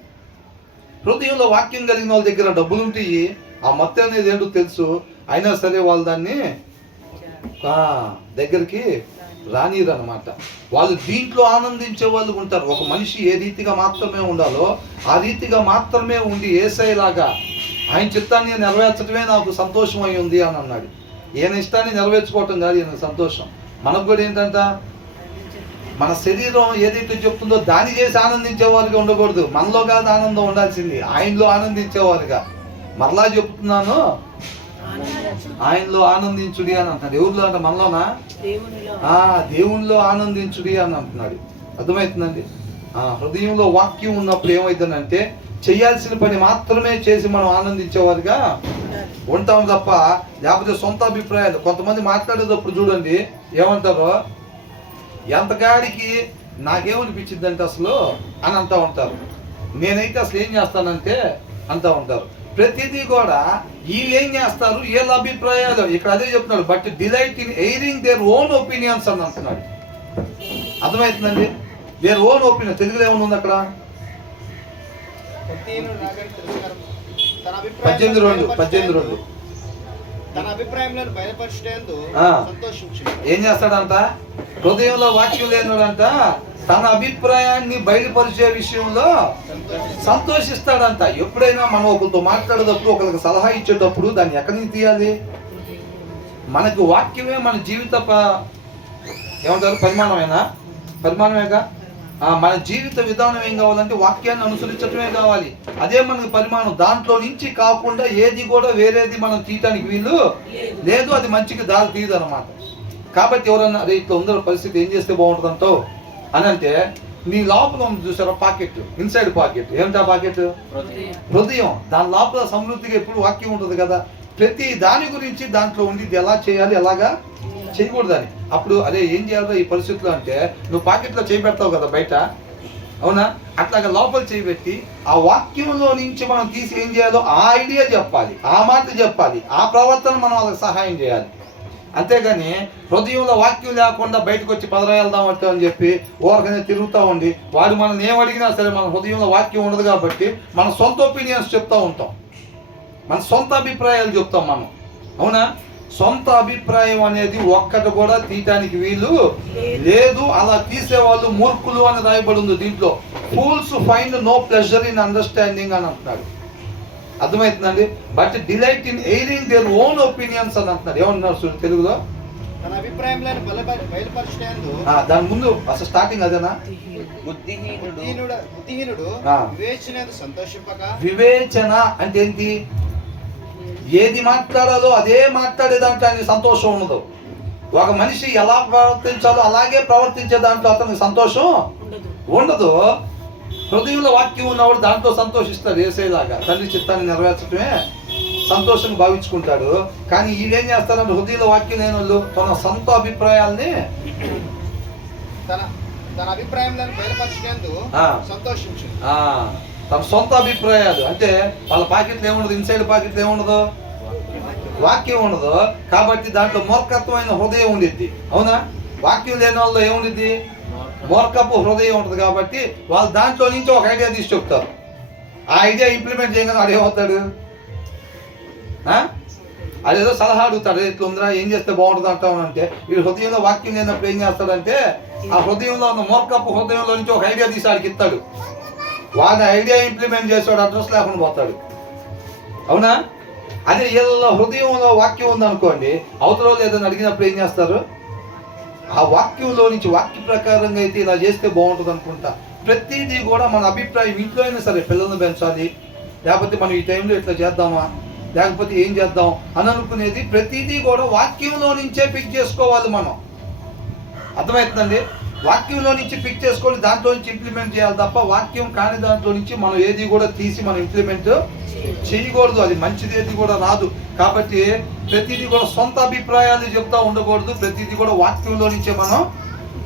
హృదయంలో వాక్యం కలిగిన వాళ్ళ దగ్గర డబ్బులు ఉంటాయి, ఆ మత్తు అనేది ఏంటో తెలుసు, అయినా సరే వాళ్ళు దాన్ని దగ్గరికి రానిరు అనమాట. వాళ్ళు దీంట్లో ఆనందించే వాళ్ళు ఉంటారు. ఒక మనిషి ఏ రీతిగా మాత్రమే ఉండాలో ఆ రీతిగా మాత్రమే ఉండి యేసయ్యలాగా ఆయన చిత్తాన్ని నెరవేర్చడమే నాకు సంతోషం అయి ఉంది అని అన్నాడు. ఈయన ఇష్టాన్ని నెరవేర్చుకోవటం కాదు ఈయన సంతోషం, మనకు కూడా ఏంటంట, మన శరీరం ఏదైతే చెప్తుందో దాన్ని చేసి ఆనందించేవారుగా ఉండకూడదు. మనలో కాదు ఆనందం ఉండాల్సింది, ఆయనలో ఆనందించేవారుగా. మరలా చెప్తున్నాను, ఆయనలో ఆనందించుడి అని అంటున్నాడు. ఎవరిలో అంటే మనలోనా? దేవునిలో ఆనందించుడి అని అంటున్నాడు. అర్థమవుతుందండి? హృదయంలో వాక్యం ఉన్నప్పుడు ఏమవుతుందంటే చేయాల్సిన పని మాత్రమే చేసి మనం ఆనందించేవారుగా ఉంటాం తప్ప, లేకపోతే సొంత అభిప్రాయాలు. కొంతమంది మాట్లాడేటప్పుడు చూడండి ఏమంటారో, ఎంతకాడికి నాకేమనిపించింది అంటే అసలు అని అంటూ ఉంటారు. నేనైతే అసలు ఏం చేస్తానంటే అంటూ ఉంటారు. ప్రతిదీ కూడా వీళ్ళు ఏం చేస్తారు, వీళ్ళ అభిప్రాయాలు. ఇక్కడ అదే చెప్తున్నాడు, but delight in airing their own opinions అని అంటున్నాడు. అర్థమవుతుందండి? Their own opinion. తెలుగులో ఏమైనా ఉంది అక్కడ? 18:2 తన అభిప్రాయంలో బయలుపరిచేందు సంతోషించు. ఏం చేస్తాడంట? హృదయంలో వాక్యం లేనివాడంట తన అభిప్రాయాన్ని బయలుపరిచే విషయంలో సంతోషిస్తాడంట. ఎప్పుడైనా మనం ఒకరితో మాట్లాడేటప్పుడు, ఒకరికి సలహా ఇచ్చేటప్పుడు దాన్ని ఎక్కడి నుంచి తీయాలి? మనకు వాక్యమే మన జీవిత ఏమంటారు పరిమాణమేగా. మన జీవిత విధానం ఏం కావాలంటే వాక్యాన్ని అనుసరించడమే కావాలి. అదే మనకు పరిమాణం. దాంట్లో నుంచి కాకుండా ఏది కూడా వేరేది మనం తీయటానికి వీలు లేదు. అది మంచికి దారి తీయదు అనమాట. కాబట్టి ఎవరన్నా అదే ఇట్లా ఉందో పరిస్థితి ఏం చేస్తే బాగుంటుంది అంటావు అని అంటే, నీ లోపల చూసారా పాకెట్, ఇన్సైడ్ పాకెట్. ఏమిటా పాకెట్? హృదయం. దాని లోపల సమృద్ధిగా ఎప్పుడు వాక్యం ఉంటుంది కదా. ప్రతి దాని గురించి దాంట్లో ఉండి ఇది ఎలా చేయాలి, ఎలాగా చేయకూడదని. అప్పుడు అదే ఏం చేయాలో ఈ పరిస్థితుల్లో అంటే, నువ్వు పాకెట్లో చేయి పెడతావు కదా బయట, అవునా? అట్లాగా లోపల చేయబెట్టి ఆ వాక్యంలో నుంచి మనం తీసి ఏం చేయాలో ఆ ఐడియా చెప్పాలి, ఆ మాట చెప్పాలి, ఆ ప్రవర్తన మనం వాళ్ళకి సహాయం చేయాలి. అంతేగాని హృదయంలో వాక్యం లేకుండా బయటకు వచ్చి పదరాయల్దాం అంటే అని చెప్పి ఓరకనే తిరుగుతూ ఉండి వాడు మనం ఏమడిగినా సరే మన హృదయంలో వాక్యం ఉండదు కాబట్టి మన సొంత ఒపీనియన్స్ చెప్తూ ఉంటాం, మన సొంత అభిప్రాయాలు చెప్తాం మనం. అవునా? సొంత అభిప్రాయం అనేది ఒక్కటి కూడా తీయటానికి వీలు లేదు. అలా తీసేవాళ్ళు మూర్ఖులు అని రాయబడి ఉంది దీంట్లో. Fools find no pleasure in understanding అని అంటున్నాడు. అర్థమవుతుందండి? But delight in airing their own opinions అని అంటున్నాడు. ఏమంటున్నారు తెలుగులో? తన అభిప్రాయంలో బయలుపరిచేందు. దాని ముందు అసలు స్టార్టింగ్ అదేనా? బుద్ధిహీనుడు సంతోషింపక. వివేచన అంటే ఏంటి? ఏది మాట్లాడాలో అదే మాట్లాడే దాంట్లో ఆయనకి సంతోషం ఉండదు. ఒక మనిషి ఎలా ప్రవర్తించాలో అలాగే ప్రవర్తించే దాంట్లో అతనికి సంతోషం ఉండదు. హృదయంలో వాక్యం ఉన్నవాడు దాంట్లో సంతోషిస్తాడు. ఏసేలాగా తండ్రి చిత్తాన్ని నెరవేర్చడమే సంతోషంగా భావించుకుంటాడు. కానీ వీళ్ళేం చేస్తారంటే హృదయంలో వాక్యం లేని వాళ్ళు తన సొంత అభిప్రాయాల్ని తన అభిప్రాయంలో బయలుపరిచేందు సంతోషించు. తన సొంత అభిప్రాయాలు అంటే వాళ్ళ పాకెట్లు ఏముండదు, ఇన్సైడ్ పాకెట్లు ఏముండదు, వాక్యం ఉండదు. కాబట్టి దాంట్లో మూర్ఖత్వమైన హృదయం ఉండిద్ది. అవునా? వాక్యం లేని వాళ్ళు ఏముండిద్ది? మూర్ఖపు హృదయం ఉంటుంది. కాబట్టి వాళ్ళు దాంట్లో నుంచి ఒక ఐడియా తీసి చెప్తారు. ఆ ఐడియా ఇంప్లిమెంట్ చేయగానే వాడు ఏమవుతాడు? అదేదో సలహా అడుగుతాడు, ఇట్లా ఉందిరా ఏం చేస్తే బాగుంటుంది అంటావు అంటే, వీడు హృదయంలో వాక్యం లేనప్పుడు ఏం చేస్తాడంటే ఆ హృదయంలో ఉన్న మూర్ఖపు హృదయంలో నుంచి ఒక ఐడియా తీసి ఆడికి ఇస్తాడు. వాడి ఐడియా ఇంప్లిమెంట్ చేసాడు, అడ్రస్ లేకుండా పోతాడు. అవునా? అదే వీళ్ళ హృదయంలో వాక్యం ఉందనుకోండి, అవతల ఏదైనా అడిగినప్పుడు ఏం చేస్తారు? ఆ వాక్యంలో నుంచి వాక్య ప్రకారంగా అయితే ఇలా చేస్తే బాగుంటుంది అనుకుంటా. ప్రతిదీ కూడా మన అభిప్రాయం. ఇంట్లో అయినా సరే పిల్లల్ని పెంచాలి, లేకపోతే మనం ఈ టైంలో ఇట్లా చేద్దామా, లేకపోతే ఏం చేద్దాం అని అనుకునేది ప్రతిదీ కూడా వాక్యంలో నుంచే పిక్ చేసుకోవాలి మనం. అర్థమవుతుందండి? వాక్యంలో నుంచి పిక్ చేసుకొని దాంట్లో నుంచి ఇంప్లిమెంట్ చేయాలి తప్ప వాక్యం కాని దాంట్లో నుంచి మనం ఏది కూడా తీసి మనం ఇంప్లిమెంట్ చేయకూడదు. అది మంచిది ఏది కూడా రాదు. కాబట్టి ప్రతిదీ కూడా సొంత అభిప్రాయాలు చెప్తా ఉండకూడదు. ప్రతిదీ కూడా వాక్యంలో నుంచే మనం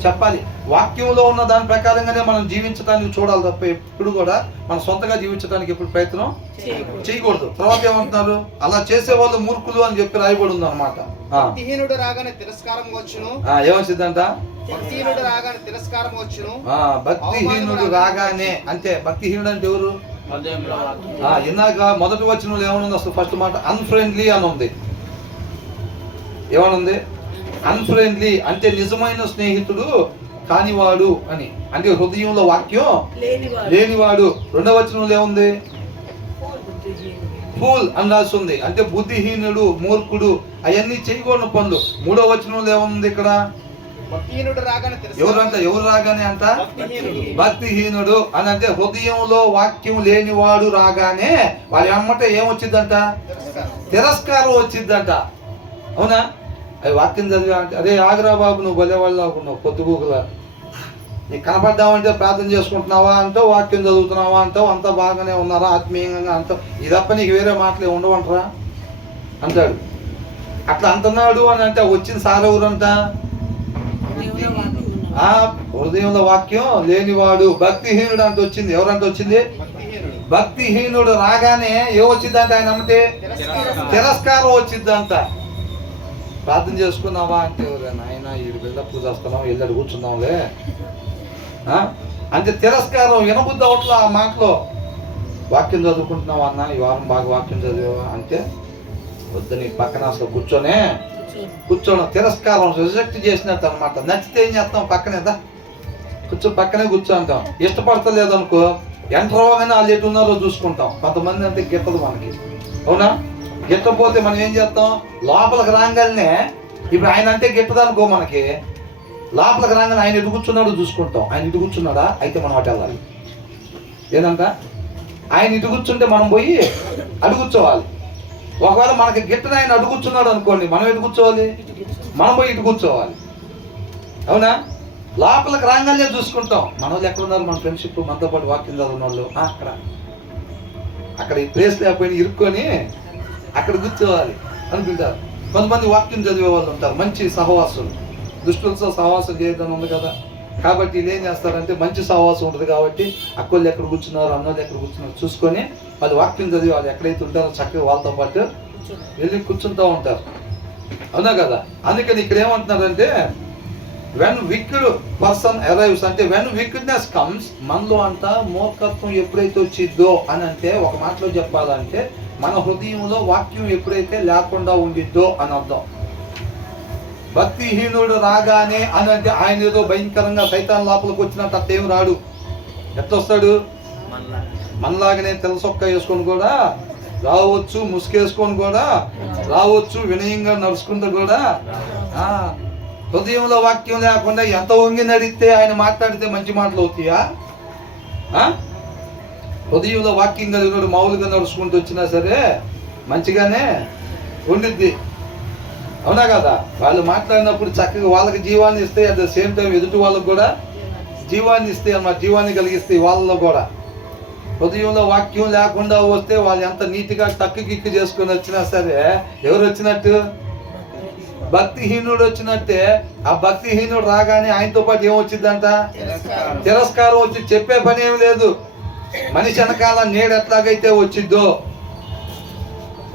చెప్పాలి. వాక్యంలో ఉన్న దాని ప్రకారంగానే మనం జీవించడానికి చూడాలి తప్ప ఎప్పుడు కూడా మనం సొంతగా జీవించడానికి ఎప్పుడు ప్రయత్నం చేయకూడదు. తర్వాత ఏమంటున్నారు? అలా చేసే వాళ్ళు మూర్ఖులు అని చెప్పి రాయబడి ఉంది అనమాట. భక్తిహీనుడు రాగానే తిరస్కారం వచ్చును. ఏమొచ్చిందంట? భక్తిహీనుడు రాగానే తిరస్కారం వచ్చును. భక్తిహీనుడు రాగానే అంటే భక్తిహీనుడు అంటే ఎవరు? ఇందాక మొదటి వచనంలో ఏమనుంది? అసలు ఫస్ట్ మాట అన్ఫ్రెండ్లీ అని ఉంది. ఏమనుంది? అన్ఫ్రెండ్లీ అంటే నిజమైన స్నేహితుడు కానివాడు అని, అంటే హృదయంలో వాక్యం లేనివాడు. రెండవ వచనంలో ఏముంది? ఫూల్ అని రాసి ఉంది, అంటే బుద్ధిహీనుడు, మూర్ఖుడు, అవన్నీ చేయకూడని పనులు. మూడవ వచనంలో ఏముంది? ఇక్కడ భక్తిహీనుడు రాగానే ఎవరంట? ఎవరు రాగానే అంట? భక్తిహీనుడు. భక్తిహీనుడు అని అంటే హృదయంలో వాక్యం లేనివాడు రాగానే వారి అమ్మట ఏమొచ్చిందంట? తిరస్కారం వచ్చిందంట. అవునా? అది వాక్యం చదివా అంటే అరే ఆగ్రా బాబు నువ్వు భలేవాళ్ళు అనుకున్నావు, పొద్దుగూకులా నీకు కనపడ్డావంటే ప్రార్థన చేసుకుంటున్నావా అంటావు, వాక్యం చదువుతున్నావా అంటావు, అంతా బాగానే ఉన్నారా ఆత్మీయంగా అంటావు, ఇదప్ప నీకు వేరే మాటలు ఉండవంటరా అంటాడు. అట్లా అంటున్నాడు అని అంటే వచ్చిన సారెవరంట? హృదయంలో వాక్యం లేనివాడు భక్తిహీనుడు అంత వచ్చింది. ఎవరంత వచ్చింది? భక్తిహీనుడు రాగానే ఏమొచ్చిందంట? ఆయన అమ్మటే తిరస్కారం వచ్చిందంట. ప్రార్థన చేసుకున్నావా అంటే ఆయన ఈ బిల్డప్ చేస్తున్నాం, వెళ్ళాడు కూర్చుందాంలే అంటే తిరస్కారం. వినబుద్ధి అవట్లా ఆ మాటలో. వాక్యం చదువుకుంటున్నావా అన్న, ఈ వారం బాగా వాక్యం చదివావా అంటే వద్దు, నీ పక్కన అసలు కూర్చోడం తిరస్కారం, రిజెక్ట్ చేసినట్టు అనమాట. నచ్చితే ఏం చేస్తాం? పక్కనేదా పక్కనే కూర్చో అంటాం. ఇష్టపడతలేదు అనుకో, ఎంటర్ అవ్వగానే వాళ్ళు ఎటు ఉన్నారో చూసుకుంటాం. కొంతమంది అంటే గిట్టదు మనకి. అవునా? గిట్టపోతే మనం ఏం చేస్తాం? లోపలికి రాగానే ఇప్పుడు ఆయన అంటే గిట్టదు అనుకో మనకి, లోపలికి రాగానే ఆయన ఇటు కూర్చున్నాడు చూసుకుంటాం. ఆయన ఇటు కూర్చున్నాడా అయితే మనం అటు వెళ్ళాలి. ఏదంట? ఆయన ఇటు కూర్చుంటే మనం పోయి అటు కూర్చోవాలి. ఒకవేళ మనకి గిట్టని ఆయన అటు కూర్చున్నాడు అనుకోండి, మనం ఎటు కూర్చోవాలి? మనం పోయి ఇటు కూర్చోవాలి. అవునా? లోపలికి రాగానే చూసుకుంటాం. మన వాళ్ళు ఎక్కడున్నారు? మన ఫ్రెండ్షిప్, మనతో పాటు వాక్యం చదివిన వాళ్ళు అక్కడ ఈ ప్లేస్ లేకపోయినా ఇరుక్కొని అక్కడ కూర్చోవాలి అనుకుంటారు. కొంతమంది వాక్యం చదివే వాళ్ళు ఉంటారు, మంచి సహవాసులు. దుష్టులతో సహవాసం చేయడం ఉంది కదా, కాబట్టి వీళ్ళు ఏం చేస్తారంటే మంచి సహవాసం ఉంటుంది కాబట్టి అక్కోళ్ళు ఎక్కడ కూర్చున్నారు, అన్నోళ్ళు ఎక్కడ కూర్చున్నారు చూసుకొని వాళ్ళు వాక్యం చదివి వాళ్ళు ఎక్కడైతే ఉంటారో చక్కగా వాళ్ళతో పాటు వెళ్ళి కూర్చుంటూ ఉంటారు. అవునా కదా? అందుకని ఇక్కడ ఏమంటున్నారంటే వెన్ విక్డ్ పర్సన్ అరైవ్స్ అంటే వెన్ విక్డ్నెస్ కమ్స్, మనలో అంట మూర్ఖత్వం ఎప్పుడైతే వచ్చిద్దో అని అంటే ఒక మాటలో చెప్పాలంటే మన హృదయంలో వాక్యం ఎప్పుడైతే లేకుండా ఉండిద్దో అని అర్థం. భక్తిహీనుడు రాగానే అని అంటే ఆయన ఏదో భయంకరంగా సైతాన్ లోపలికి వచ్చినట్టు అట్టేం రాడు. ఎట్లొస్తాడు? మనలాగానే తెల్లసొక్క వేసుకొని కూడా రావచ్చు, ముసుకేసుకొని కూడా రావచ్చు, వినయంగా నడుచుకుంటూ కూడా. హృదయంలో వాక్యం లేకుండా ఎంత వంగి నడిస్తే ఆయన మాట్లాడితే మంచి మాటలు అవుతాయా? హృదయంలో వాక్యం కలిగినోడు మామూలుగా నడుచుకుంటూ వచ్చినా సరే మంచిగానే ఉండిద్ది. అవునా కదా? వాళ్ళు మాట్లాడినప్పుడు చక్కగా వాళ్ళకి జీవాన్ని ఇస్తే, అట్ ద సేమ్ టైం ఎదుటి వాళ్ళకు కూడా జీవాన్ని ఇస్తే అన్నమాట, జీవాన్ని కలిగిస్తాయి వాళ్ళలో కూడా. హృదయంలో వాక్యం లేకుండా వస్తే వాళ్ళు ఎంత నీట్గా టక్కు గిక్కు చేసుకొని వచ్చినా సరే ఎవరు వచ్చినట్టు? భక్తిహీనుడు వచ్చినట్టే. ఆ భక్తిహీనుడు రాగానే ఆయనతో పాటు ఏమొచ్చిందంట? తిరస్కారం వచ్చి చెప్పే పని ఏమి లేదు. మనిషి వెనకాల నీడ ఎట్లాగైతే వచ్చిద్దో,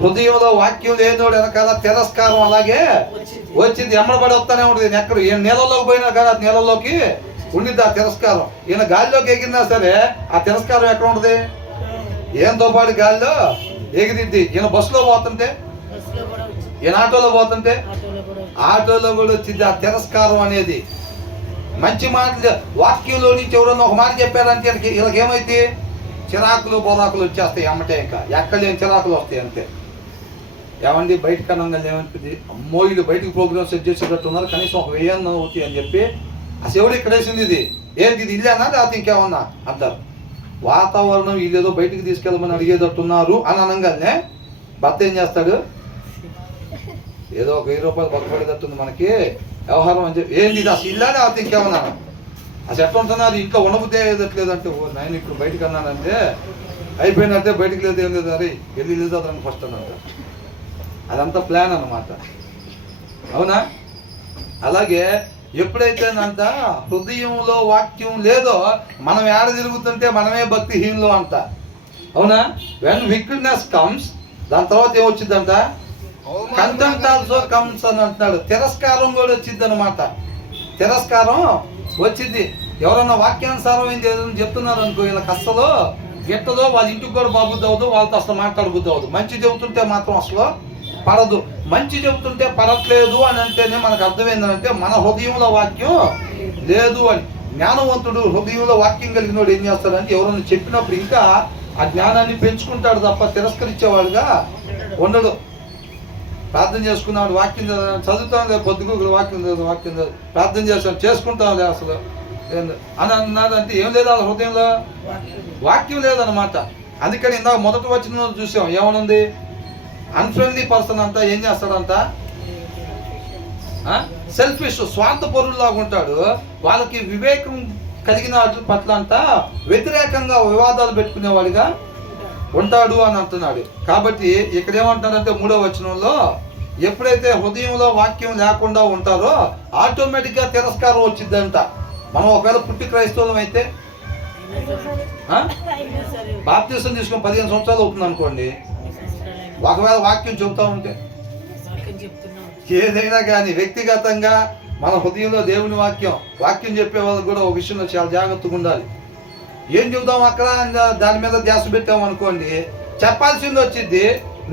హృదయంలో వాక్యం లేనోడు వెనకాల తిరస్కారం అలాగే వచ్చింది. ఎమ్మడబడి వస్తానే ఉంటుంది. ఎక్కడ ఈయన నీళ్ళలోకి పోయినా కానీ ఆ నీళ్ళలోకి ఉండిద్ది ఆ తిరస్కారం. ఈయన గాలిలోకి ఎగిరినా సరే ఆ తిరస్కారం ఎక్కడ ఉంటుంది? ఈయనతో పాటు గాలిలో ఎగిరిద్ది. ఈయన బస్సులో పోతుంటే, ఈయన ఆటోలో పోతుంటే ఆటోలో కూడా వచ్చింది ఆ తిరస్కారం అనేది. మంచి మాటలు వాక్యంలో నుంచి ఎవరన్నా ఒక మాట చెప్పారంటే వీళ్ళకి ఏమైతే చిరాకులు బొరాకులు వచ్చేస్తాయి అమ్మటే. ఇంకా ఎక్కడ లేని చిరాకులు వస్తాయి అంతే. ఏమండి బయటకు అనంగా ఏమనిపింది, అమ్మో వీళ్ళు బయటకు ప్రోగ్రామ్ సెట్ చేసేటట్టు ఉన్నారు, కనీసం ఒక 1000 అవుతాయి అని చెప్పి అసలు ఎవడు ఇక్కడ వేసింది ఇది ఏంటి, ఇది ఇల్లేనా లేకపోతే ఇంకేమన్నా అంటారు. వాతావరణం వీళ్ళేదో బయటికి తీసుకెళ్ళమని అడిగేటట్టున్నారు అని అనగానే భర్త ఏం చేస్తాడు? ఏదో ఒక 1000 రూపాయలు పక్కపడేటట్టుంది మనకి వ్యవహారం అని చెప్పి, ఏంది ఇది అసలు ఇల్లా లేకపోతే ఇంకేమన్నా అసలు ఎట్లా ఉంటున్నారు, ఇంట్లో ఉండబుద్ధి అయ్యేటట్లేదంటే నేను ఇప్పుడు బయటకు అన్నానంటే అయిపోయినట్టే, బయటకు లేదు ఏం లేదు, అరే వెళ్ళి లేదు అతను ఫస్ట్ అన్నంట. అదంతా ప్లాన్ అన్నమాట. అవునా? అలాగే ఎప్పుడైతేనంట హృదయంలో వాక్యం లేదో మనం ఏడ తిరుగుతుంటే మనమే భక్తిహీనులు అంట. అవునా? వెన్ విక్డ్నెస్ కమ్స్, దాని తర్వాత ఏమొచ్చిందంట? కంటెంట్ ఆల్సో కమ్స్ అని అంటున్నాడు. తిరస్కారం కూడా వచ్చింది అనమాట. తిరస్కారం వచ్చింది. ఎవరన్నా వాక్యానుసారం ఏం చేయాలని చెప్తున్నారు అనుకో, వీళ్ళకి అస్సలు గిట్టదో, వాళ్ళ ఇంటికి కూడా బాబుద్ది అవ్వదు, వాళ్ళతో అసలు మాట్లాడబుద్ధి అవ్వదు. మంచి చెబుతుంటే మాత్రం అసలు పడదు. మంచి చెబుతుంటే పడట్లేదు అని అంటేనే మనకు అర్థం ఏంటంటే మన హృదయంలో వాక్యం లేదు అని. జ్ఞానవంతుడు హృదయంలో వాక్యం కలిగినోడు ఏం చేస్తాడంటే ఎవరన్నా చెప్పినప్పుడు ఇంకా ఆ జ్ఞానాన్ని పెంచుకుంటాడు తప్ప తిరస్కరించేవాడుగా ఉండడు. ప్రార్థన చేసుకున్నాడు, వాక్యం చదువుతాం లేదు, పొద్దుగులు వాక్యం ప్రార్థన చేస్తాం, చేసుకుంటాం లేదు అసలు అని అన్నాడు. అంటే ఏం లేదు వాళ్ళ హృదయంలో, వాక్యం లేదనమాట. అందుకని ఇందాక మొదటి వచ్చిన చూసాం, ఏమనుంది? అన్ఫ్రెండ్లీ పర్సన్ అంతా ఏం చేస్తాడంట? సెల్ఫిష్, స్వార్థపరుల్లాగా ఉంటాడు. వాళ్ళకి వివేకం కలిగిన వాటి పట్ల అంతా వ్యతిరేకంగా వివాదాలు పెట్టుకునేవాడిగా ఉంటాడు అని అంటున్నాడు. కాబట్టి ఇక్కడ ఏమంటున్నాడంటే 3వ వచనంలో, ఎప్పుడైతే హృదయంలో వాక్యం లేకుండా ఉంటారో ఆటోమేటిక్గా తిరస్కారం వచ్చిందంట. మనం ఒకవేళ పుట్టి క్రైస్తవులం అయితే బాప్తిసం తీసుకొని 15 సంవత్సరాలు అవుతుంది అనుకోండి, ఒకవేళ వాక్యం చెబుతా ఉంటే ఏదైనా కానీ వ్యక్తిగతంగా మన హృదయంలో దేవుని వాక్యం చెప్పే వాళ్ళకి కూడా ఒక విషయంలో చాలా జాగ్రత్తగా ఉండాలి. ఏం చెబుతాం అక్కడ దాని మీద ధ్యాస పెట్టాం అనుకోండి, చెప్పాల్సింది వచ్చింది,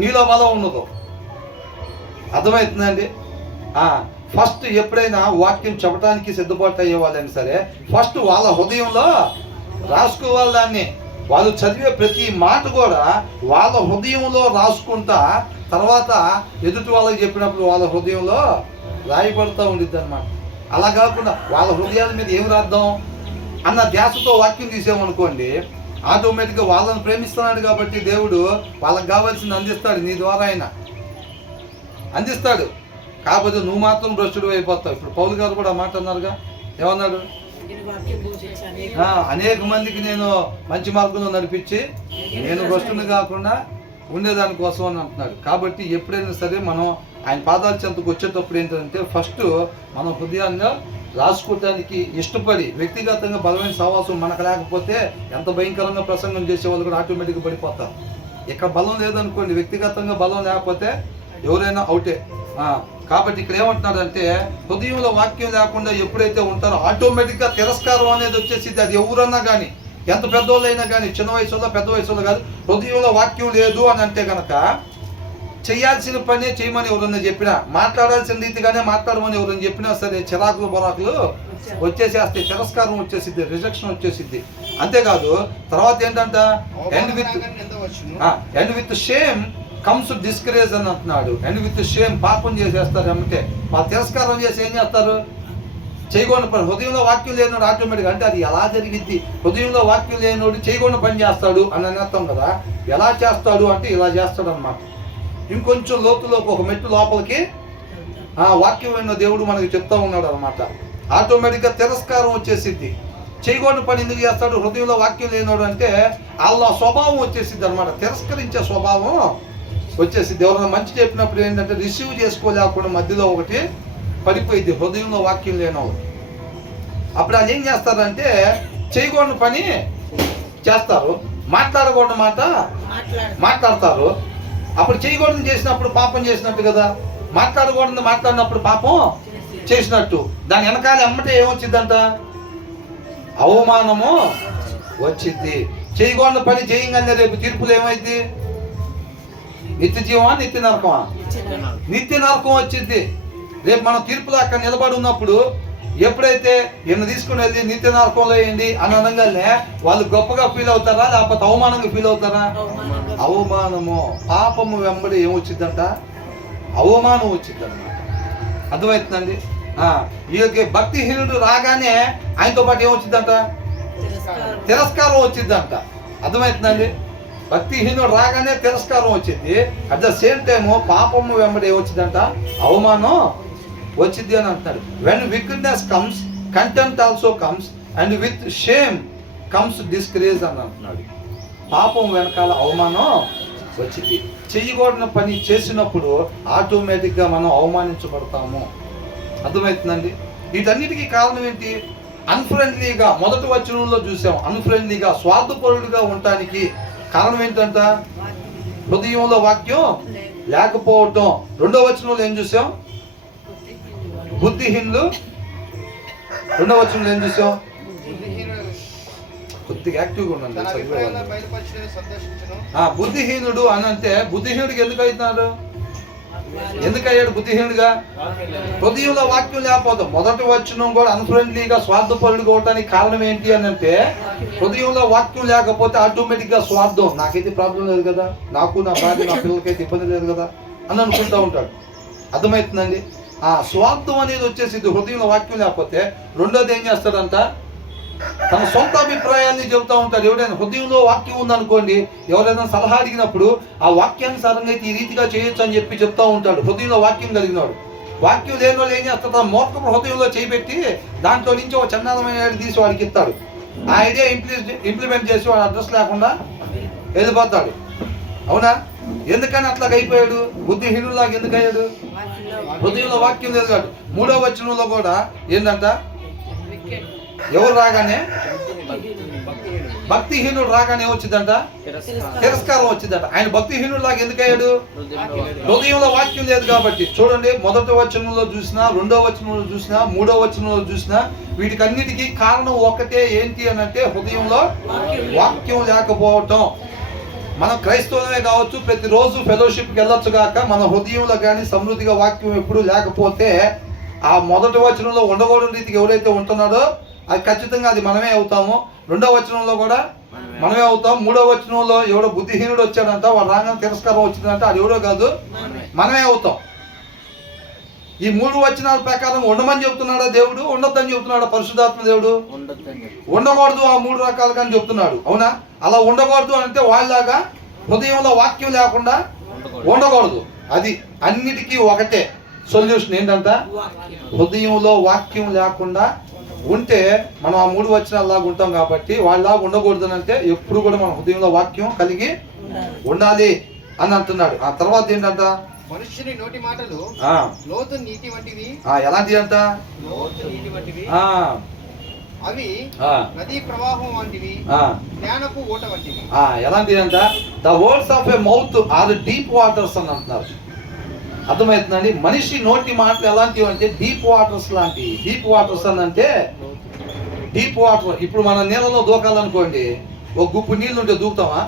నీలో బలం ఉండదు. అర్థమవుతుందండి? ఫస్ట్ ఎప్పుడైనా వాక్యం చెప్పడానికి సిద్ధపాటు అయ్యే వాళ్ళైనా సరే ఫస్ట్ వాళ్ళ హృదయంలో రాసుకోవాలి. దాన్ని వాళ్ళు చదివే ప్రతి మాట కూడా వాళ్ళ హృదయంలో రాసుకుంటా తర్వాత ఎదుటి వాళ్ళకి చెప్పినప్పుడు వాళ్ళ హృదయంలో రాయబడుతూ ఉండిద్ది అనమాట. అలా కాకుండా వాళ్ళ హృదయాల మీద ఏం రాద్దాం అన్న ధ్యాసతో వాక్యం తీసామనుకోండి, ఆటోమేటిక్గా వాళ్ళని ప్రేమిస్తున్నాడు కాబట్టి దేవుడు వాళ్ళకి కావాల్సింది అందిస్తాడు, నీ ద్వారా ఆయన అందిస్తాడు. కాకపోతే నువ్వు మాత్రం భ్రష్టుడు అయిపోతావు. ఇప్పుడు పౌలు గారు కూడా మాట అన్నారుగా, ఏమన్నాడు? అనేక మందికి నేను మంచి మార్గంలో నడిపించి నేను భ్రష్టుని కాకుండా ఉండేదాని కోసం అని అంటున్నాడు. కాబట్టి ఎప్పుడైనా సరే మనం ఆయన పాదాల చెంతకు వచ్చేటప్పుడు ఏంటంటే ఫస్ట్ మన హృదయాన్ని రాసుకోవటానికి ఇష్టపడి, వ్యక్తిగతంగా బలమైన సహవాసం మనకు లేకపోతే ఎంత భయంకరంగా ప్రసంగం చేసే వాళ్ళు కూడా ఆటోమేటిక్గా పడిపోతారు. ఇక్కడ బలం లేదనుకోండి, వ్యక్తిగతంగా బలం లేకపోతే ఎవరైనా అవుటే. కాబట్టి ఇక్కడ ఏమంటున్నాడంటే హృదయంలో వాక్యం లేకుండా ఎప్పుడైతే ఉంటారో ఆటోమేటిక్గా తిరస్కారం అనేది వచ్చేసింది. అది ఎవరన్నా కానీ, ఎంత పెద్దోళ్ళైనా కానీ, చిన్న వయసులో పెద్ద వయసులో కాదు, హృదయంలో వాక్యం లేదు అని అంటే కనుక చేయాల్సిన పనే చేయమని ఎవరన్నా చెప్పినా, మాట్లాడాల్సిన రీతిగానే మాట్లాడమని ఎవరన్నా చెప్పినా సరే చిరాకులు బొరాకులు వచ్చేసేస్తే, తిరస్కారం వచ్చేసిద్ది, రిజెక్షన్ వచ్చేసిద్ది. అంతేకాదు తర్వాత ఏంటంట, end with shame comes discourage అని అంటున్నాడు. అండ్ విత్ షేమ్, పాపం చేసేస్తారు. అంటే వాళ్ళు తిరస్కారం చేసి ఏం చేస్తారు? చేయకుండా పని. హృదయంలో వాక్యం లేనివాడు ఆటోమేటిక్గా, అంటే అది ఎలా జరిగిద్ది? హృదయంలో వాక్యం లేనివాడు చేయకుండా పని చేస్తాడు అని అనేస్తాం కదా. ఎలా చేస్తాడు అంటే ఇలా చేస్తాడు అన్నమాట. ఇంకొంచెం లోతులోకి ఒక మెట్టు లోపలికి వాక్యం అయిన దేవుడు మనకి చెప్తా ఉన్నాడు అనమాట. ఆటోమేటిక్గా తిరస్కారం వచ్చేసిద్ది. చేయకుండా పని ఎందుకు చేస్తాడు? హృదయంలో వాక్యం లేనివాడు అంటే వాళ్ళ స్వభావం వచ్చేసిద్ది అనమాట. తిరస్కరించే స్వభావం వచ్చేసిద్ది. ఎవరైనా మంచి చెప్పినప్పుడు ఏంటంటే రిసీవ్ చేసుకోలేకుండా మధ్యలో ఒకటి పడిపోయింది, హృదయంలో వాక్యం లేనివాడు. అప్పుడు వాళ్ళు ఏం చేస్తారంటే చేయకూడని పని చేస్తారు, మాట్లాడకూడని మాట మాట్లాడతారు. అప్పుడు చేయకూడదు చేసినప్పుడు పాపం చేసినట్టు కదా, మాట్లాడకూడదు మాట్లాడినప్పుడు పాపం చేసినట్టు. దాని వెనకాల ఎమ్మటే ఏమొచ్చిందంట? అవమానము వచ్చింది. చేయకూడని పని చేయంగానే రేపు తీర్పులు ఏమైంది? నిత్య జీవమా, నిత్య నరకమా? నిత్య నరకం వచ్చింది. రేపు మనం తీర్పులో అక్కడ నిలబడి ఉన్నప్పుడు ఎప్పుడైతే ఈయన తీసుకుని వెళ్ళి నిత్య నరకంలో వేయండి అని అనగానే వాళ్ళు గొప్పగా ఫీల్ అవుతారా, లేకపోతే అవమానంగా ఫీల్ అవుతారా? అవమానము. పాపము వెంబడి ఏమొచ్చిందంట? అవమానం వచ్చిందన్నమాట. అర్థమవుతుందండి? ఈ భక్తిహీనుడు రాగానే ఆయనతో పాటు ఏమొచ్చిందంట? తిరస్కారం వచ్చిందంట. అర్థమవుతుందండి? భక్తిహీనుడు రాగానే తిరస్కారం వచ్చింది. అట్ ద సేమ్ టైము పాపము వెంబడి ఏమొచ్చిందంట? అవమానం వచ్చింది అని అంటున్నాడు. When weakness comes contempt also comes and with shame comes discourage అని అంటున్నాడు. పాపం వెనకాల అవమానం వచ్చింది. చేయకూడని పని చేసినప్పుడు ఆటోమేటిక్గా మనం అవమానించబడతాము. అర్థమవుతుందండి? వీటన్నిటికీ కారణం ఏంటి? అన్ఫ్రెండ్లీగా, మొదటి వచనంలో చూసాం, అన్ఫ్రెండ్లీగా స్వార్థపరులుగా ఉండటానికి కారణం ఏంటంట? హృదయంలో వాక్యం లేకపోవటం. రెండవ వచనంలో ఏం చూసాం? బుద్ధిహీనులు. రెండవ వచనంలో ఏం చూసాం? కొద్దిగా యాక్టివ్గా ఉండండి. బుద్ధిహీనుడు అని అంటే బుద్ధిహీనుడికి ఎందుకు అవుతున్నాడు? ఎందుకు అయ్యాడు బుద్ధిహీనుడిగా? హృదయంలో వాక్యం లేకపోతే. మొదటి వచనం కూడా అన్ఫ్రెండ్లీగా స్వార్థపరుడుగా అవటానికి కారణం ఏంటి అని అంటే హృదయంలో వాక్యం లేకపోతే ఆటోమేటిక్గా స్వార్థం. నాకైతే ప్రాబ్లం లేదు కదా, నాకు నా భార్య నా పిల్లలకైతే ఇబ్బంది లేదు కదా అని అనుకుంటూ ఉంటాడు. అర్థమవుతుందండి. ఆ స్వార్థం అనేది వచ్చేసి హృదయంలో వాక్యం లేకపోతే రెండోది ఏం చేస్తాడంట, తన సొంత అభిప్రాయాన్ని చెబుతూ ఉంటాడు. ఎవరైనా హృదయంలో వాక్యం ఉందనుకోండి, ఎవరైనా సలహా అడిగినప్పుడు ఆ వాక్యానుసారంగా అయితే ఈ రీతిగా చేయొచ్చు అని చెప్పి చెప్తూ ఉంటాడు. హృదయంలో వాక్యం కలిగినాడు. వాక్యం లేని వాళ్ళు ఏం చేస్తాడు, తన మూర్ఖపు హృదయంలో చేపెట్టి దాంట్లో నుంచి ఒక చందాలమైన తీసి వాడికి ఇస్తాడు. ఆ ఐడియా ఇంప్లిమెంట్ చేసి వాడు అడ్రస్ లేకుండా వెళ్ళిపోతాడు. అవునా? ఎందుకని అట్లాగ అయిపోయాడు? బుద్ధిహీనులాగా ఎందుకు అయ్యాడు? హృదయంలో వాక్యం లేదు కాదు. 3వ వచనంలో కూడా ఏంటంట, ఎవరు రాగానే, భక్తిహీనుడు రాగానే వచ్చిందంట, తిరస్కారం వచ్చిందంట. ఆయన భక్తిహీనుడు లాగా ఎందుకు అయ్యాడు? హృదయంలో వాక్యం లేదు కాబట్టి. చూడండి, 1వ వచనంలో చూసినా, 2వ వచనంలో చూసినా, 3వ వచనంలో చూసినా వీటికన్నిటికీ కారణం ఒకటే. ఏంటి అని అంటే హృదయంలో వాక్యం లేకపోవటం. మనం క్రైస్తవులమే కావచ్చు, ప్రతిరోజు ఫెలోషిప్కి వెళ్ళొచ్చు కాక మన హృదయంలో కానీ సమృద్ధిగా వాక్యం ఎప్పుడు లేకపోతే ఆ 1వ వచనంలో ఉండకూడని రీతికి ఎవరైతే ఉంటున్నాడో అది ఖచ్చితంగా అది మనమే అవుతాము. 2వ వచనంలో కూడా మనమే అవుతాం. 3వ వచనంలో ఎవడో బుద్ధిహీనుడు వచ్చాడంట, వాడు రాగానే తిరస్కారం వచ్చిందంట, అది ఎవడో కాదు, మనమే అవుతాం. ఈ 3 వచనాల ప్రకారం ఉండమని చెబుతున్నాడా దేవుడు? ఉండొద్దని చెబుతున్నాడా పరిశుద్ధాత్మ దేవుడు? ఉండకూడదు ఆ 3 రకాలుగా అని చెప్తున్నాడు. అవునా? అలా ఉండకూడదు అంటే వాళ్ళలాగా హృదయంలో వాక్యం లేకుండా ఉండకూడదు. అది అన్నిటికీ ఒకటే సొల్యూషన్. ఏంటంట, హృదయంలో వాక్యం లేకుండా ఉంటే మనం ఆ 3 వచనాలలాగా ఉంటాం. కాబట్టి వాళ్ళలాగా ఉండకూడదు అని అంటే ఎప్పుడు కూడా మన హృదయంలో వాక్యం కలిగి ఉండాలి అని అంటున్నాడు. ఆ తర్వాత ఏంటంట, మనుష్యుని నోటి మాటలు లోతు నీటి వంటివి. ఎలాంటివి అంట? లోతు నీటి వంటివి. అవి నదీ ప్రవాహం వంటివి, జ్ఞానపు ఓట వంటివి. ఎలాంటివి అంట? The words of a mouth are deep waters అని అంటున్నారు. అర్థమవుతుందండి? మనిషి నోటి మాటలు ఎలాంటివి అంటే డీప్ వాటర్స్ లాంటివి. డీప్ వాటర్స్ అని అంటే డీప్ వాటర్. ఇప్పుడు మన నీళ్ళలో దూకాలనుకోండి, ఒక గుప్పు నీళ్ళు ఉంటే దూకుతామా?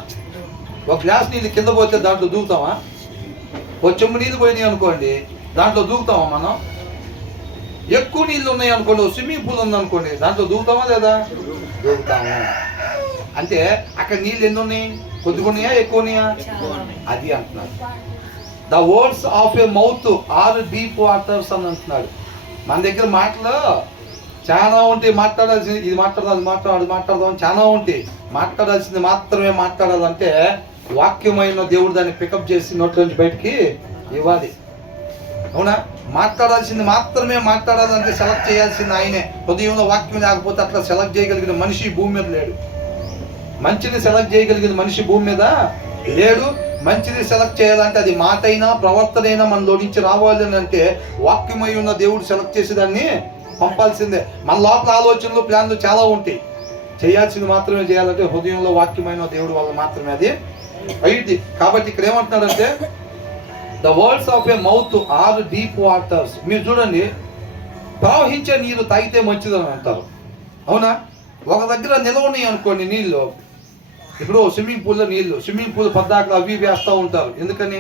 ఒక గ్లాస్ నీళ్ళు కింద పోతే దాంట్లో దూకుతామా? ఒక చెంబు నీళ్ళు పోయినాయి అనుకోండి, దాంట్లో దూకుతామా మనం? ఎక్కువ నీళ్ళు ఉన్నాయి అనుకోండి, స్విమ్మింగ్ పూల్ ఉందనుకోండి, దాంట్లో దూకుతామా లేదా? దూకుతాము. అంటే అక్కడ నీళ్ళు ఎన్ని ఉన్నాయి? కొద్దిగా ఉన్నాయా, ఎక్కువ ఉన్నాయా? అది అంటున్నాడు. The words of a mouth are deep waters అని అంటున్నాడు. మన దగ్గర మాటలు చాలా ఉంటాయి. మాట్లాడాల్సింది ఇది మాట్లాడదాం, అది మాట్లాడదాం చాలా ఉంటాయి. మాట్లాడాల్సింది మాత్రమే మాట్లాడాలంటే వాక్యమైన దేవుడు దాన్ని పికప్ చేసి నోట్లోంచి బయటికి ఇవ్వాలి. అవునా? మాట్లాడాల్సింది మాత్రమే మాట్లాడాలంటే సెలెక్ట్ చేయాల్సింది ఆయనే. హృదయంలో వాక్యం లేకపోతే అట్లా సెలెక్ట్ చేయగలిగిన మనిషి భూమి మీద లేడు. మంచిని సెలెక్ట్ చేయగలిగిన మనిషి భూమి మీద లేడు. మంచిది సెలెక్ట్ చేయాలంటే అది మాట అయినా ప్రవర్తన అయినా మనలో నుంచి రావాలి అని అంటే వాక్యమై ఉన్న దేవుడు సెలెక్ట్ చేసి దాన్ని పంపాల్సిందే. మన లోపల ఆలోచనలు, ప్లాన్లు చాలా ఉంటాయి. చేయాల్సింది మాత్రమే చేయాలంటే హృదయంలో వాక్యమైన దేవుడు వల్ల మాత్రమే అది అయింది. కాబట్టి ఇక్కడ ఏమంటున్నాడంటే the words of a mouth are deep waters. మీరు చూడండి, ప్రవహించే నీరు తాగితే మంచిదని అంటారు. అవునా? ఒక దగ్గర నిలవ ఉన్నాయి అనుకోండి నీళ్ళు. ఇప్పుడు స్విమ్మింగ్ పూల్లో నీళ్ళు, స్విమ్మింగ్ పూల్ పద్దాకలు అవి వేస్తూ ఉంటారు. ఎందుకని?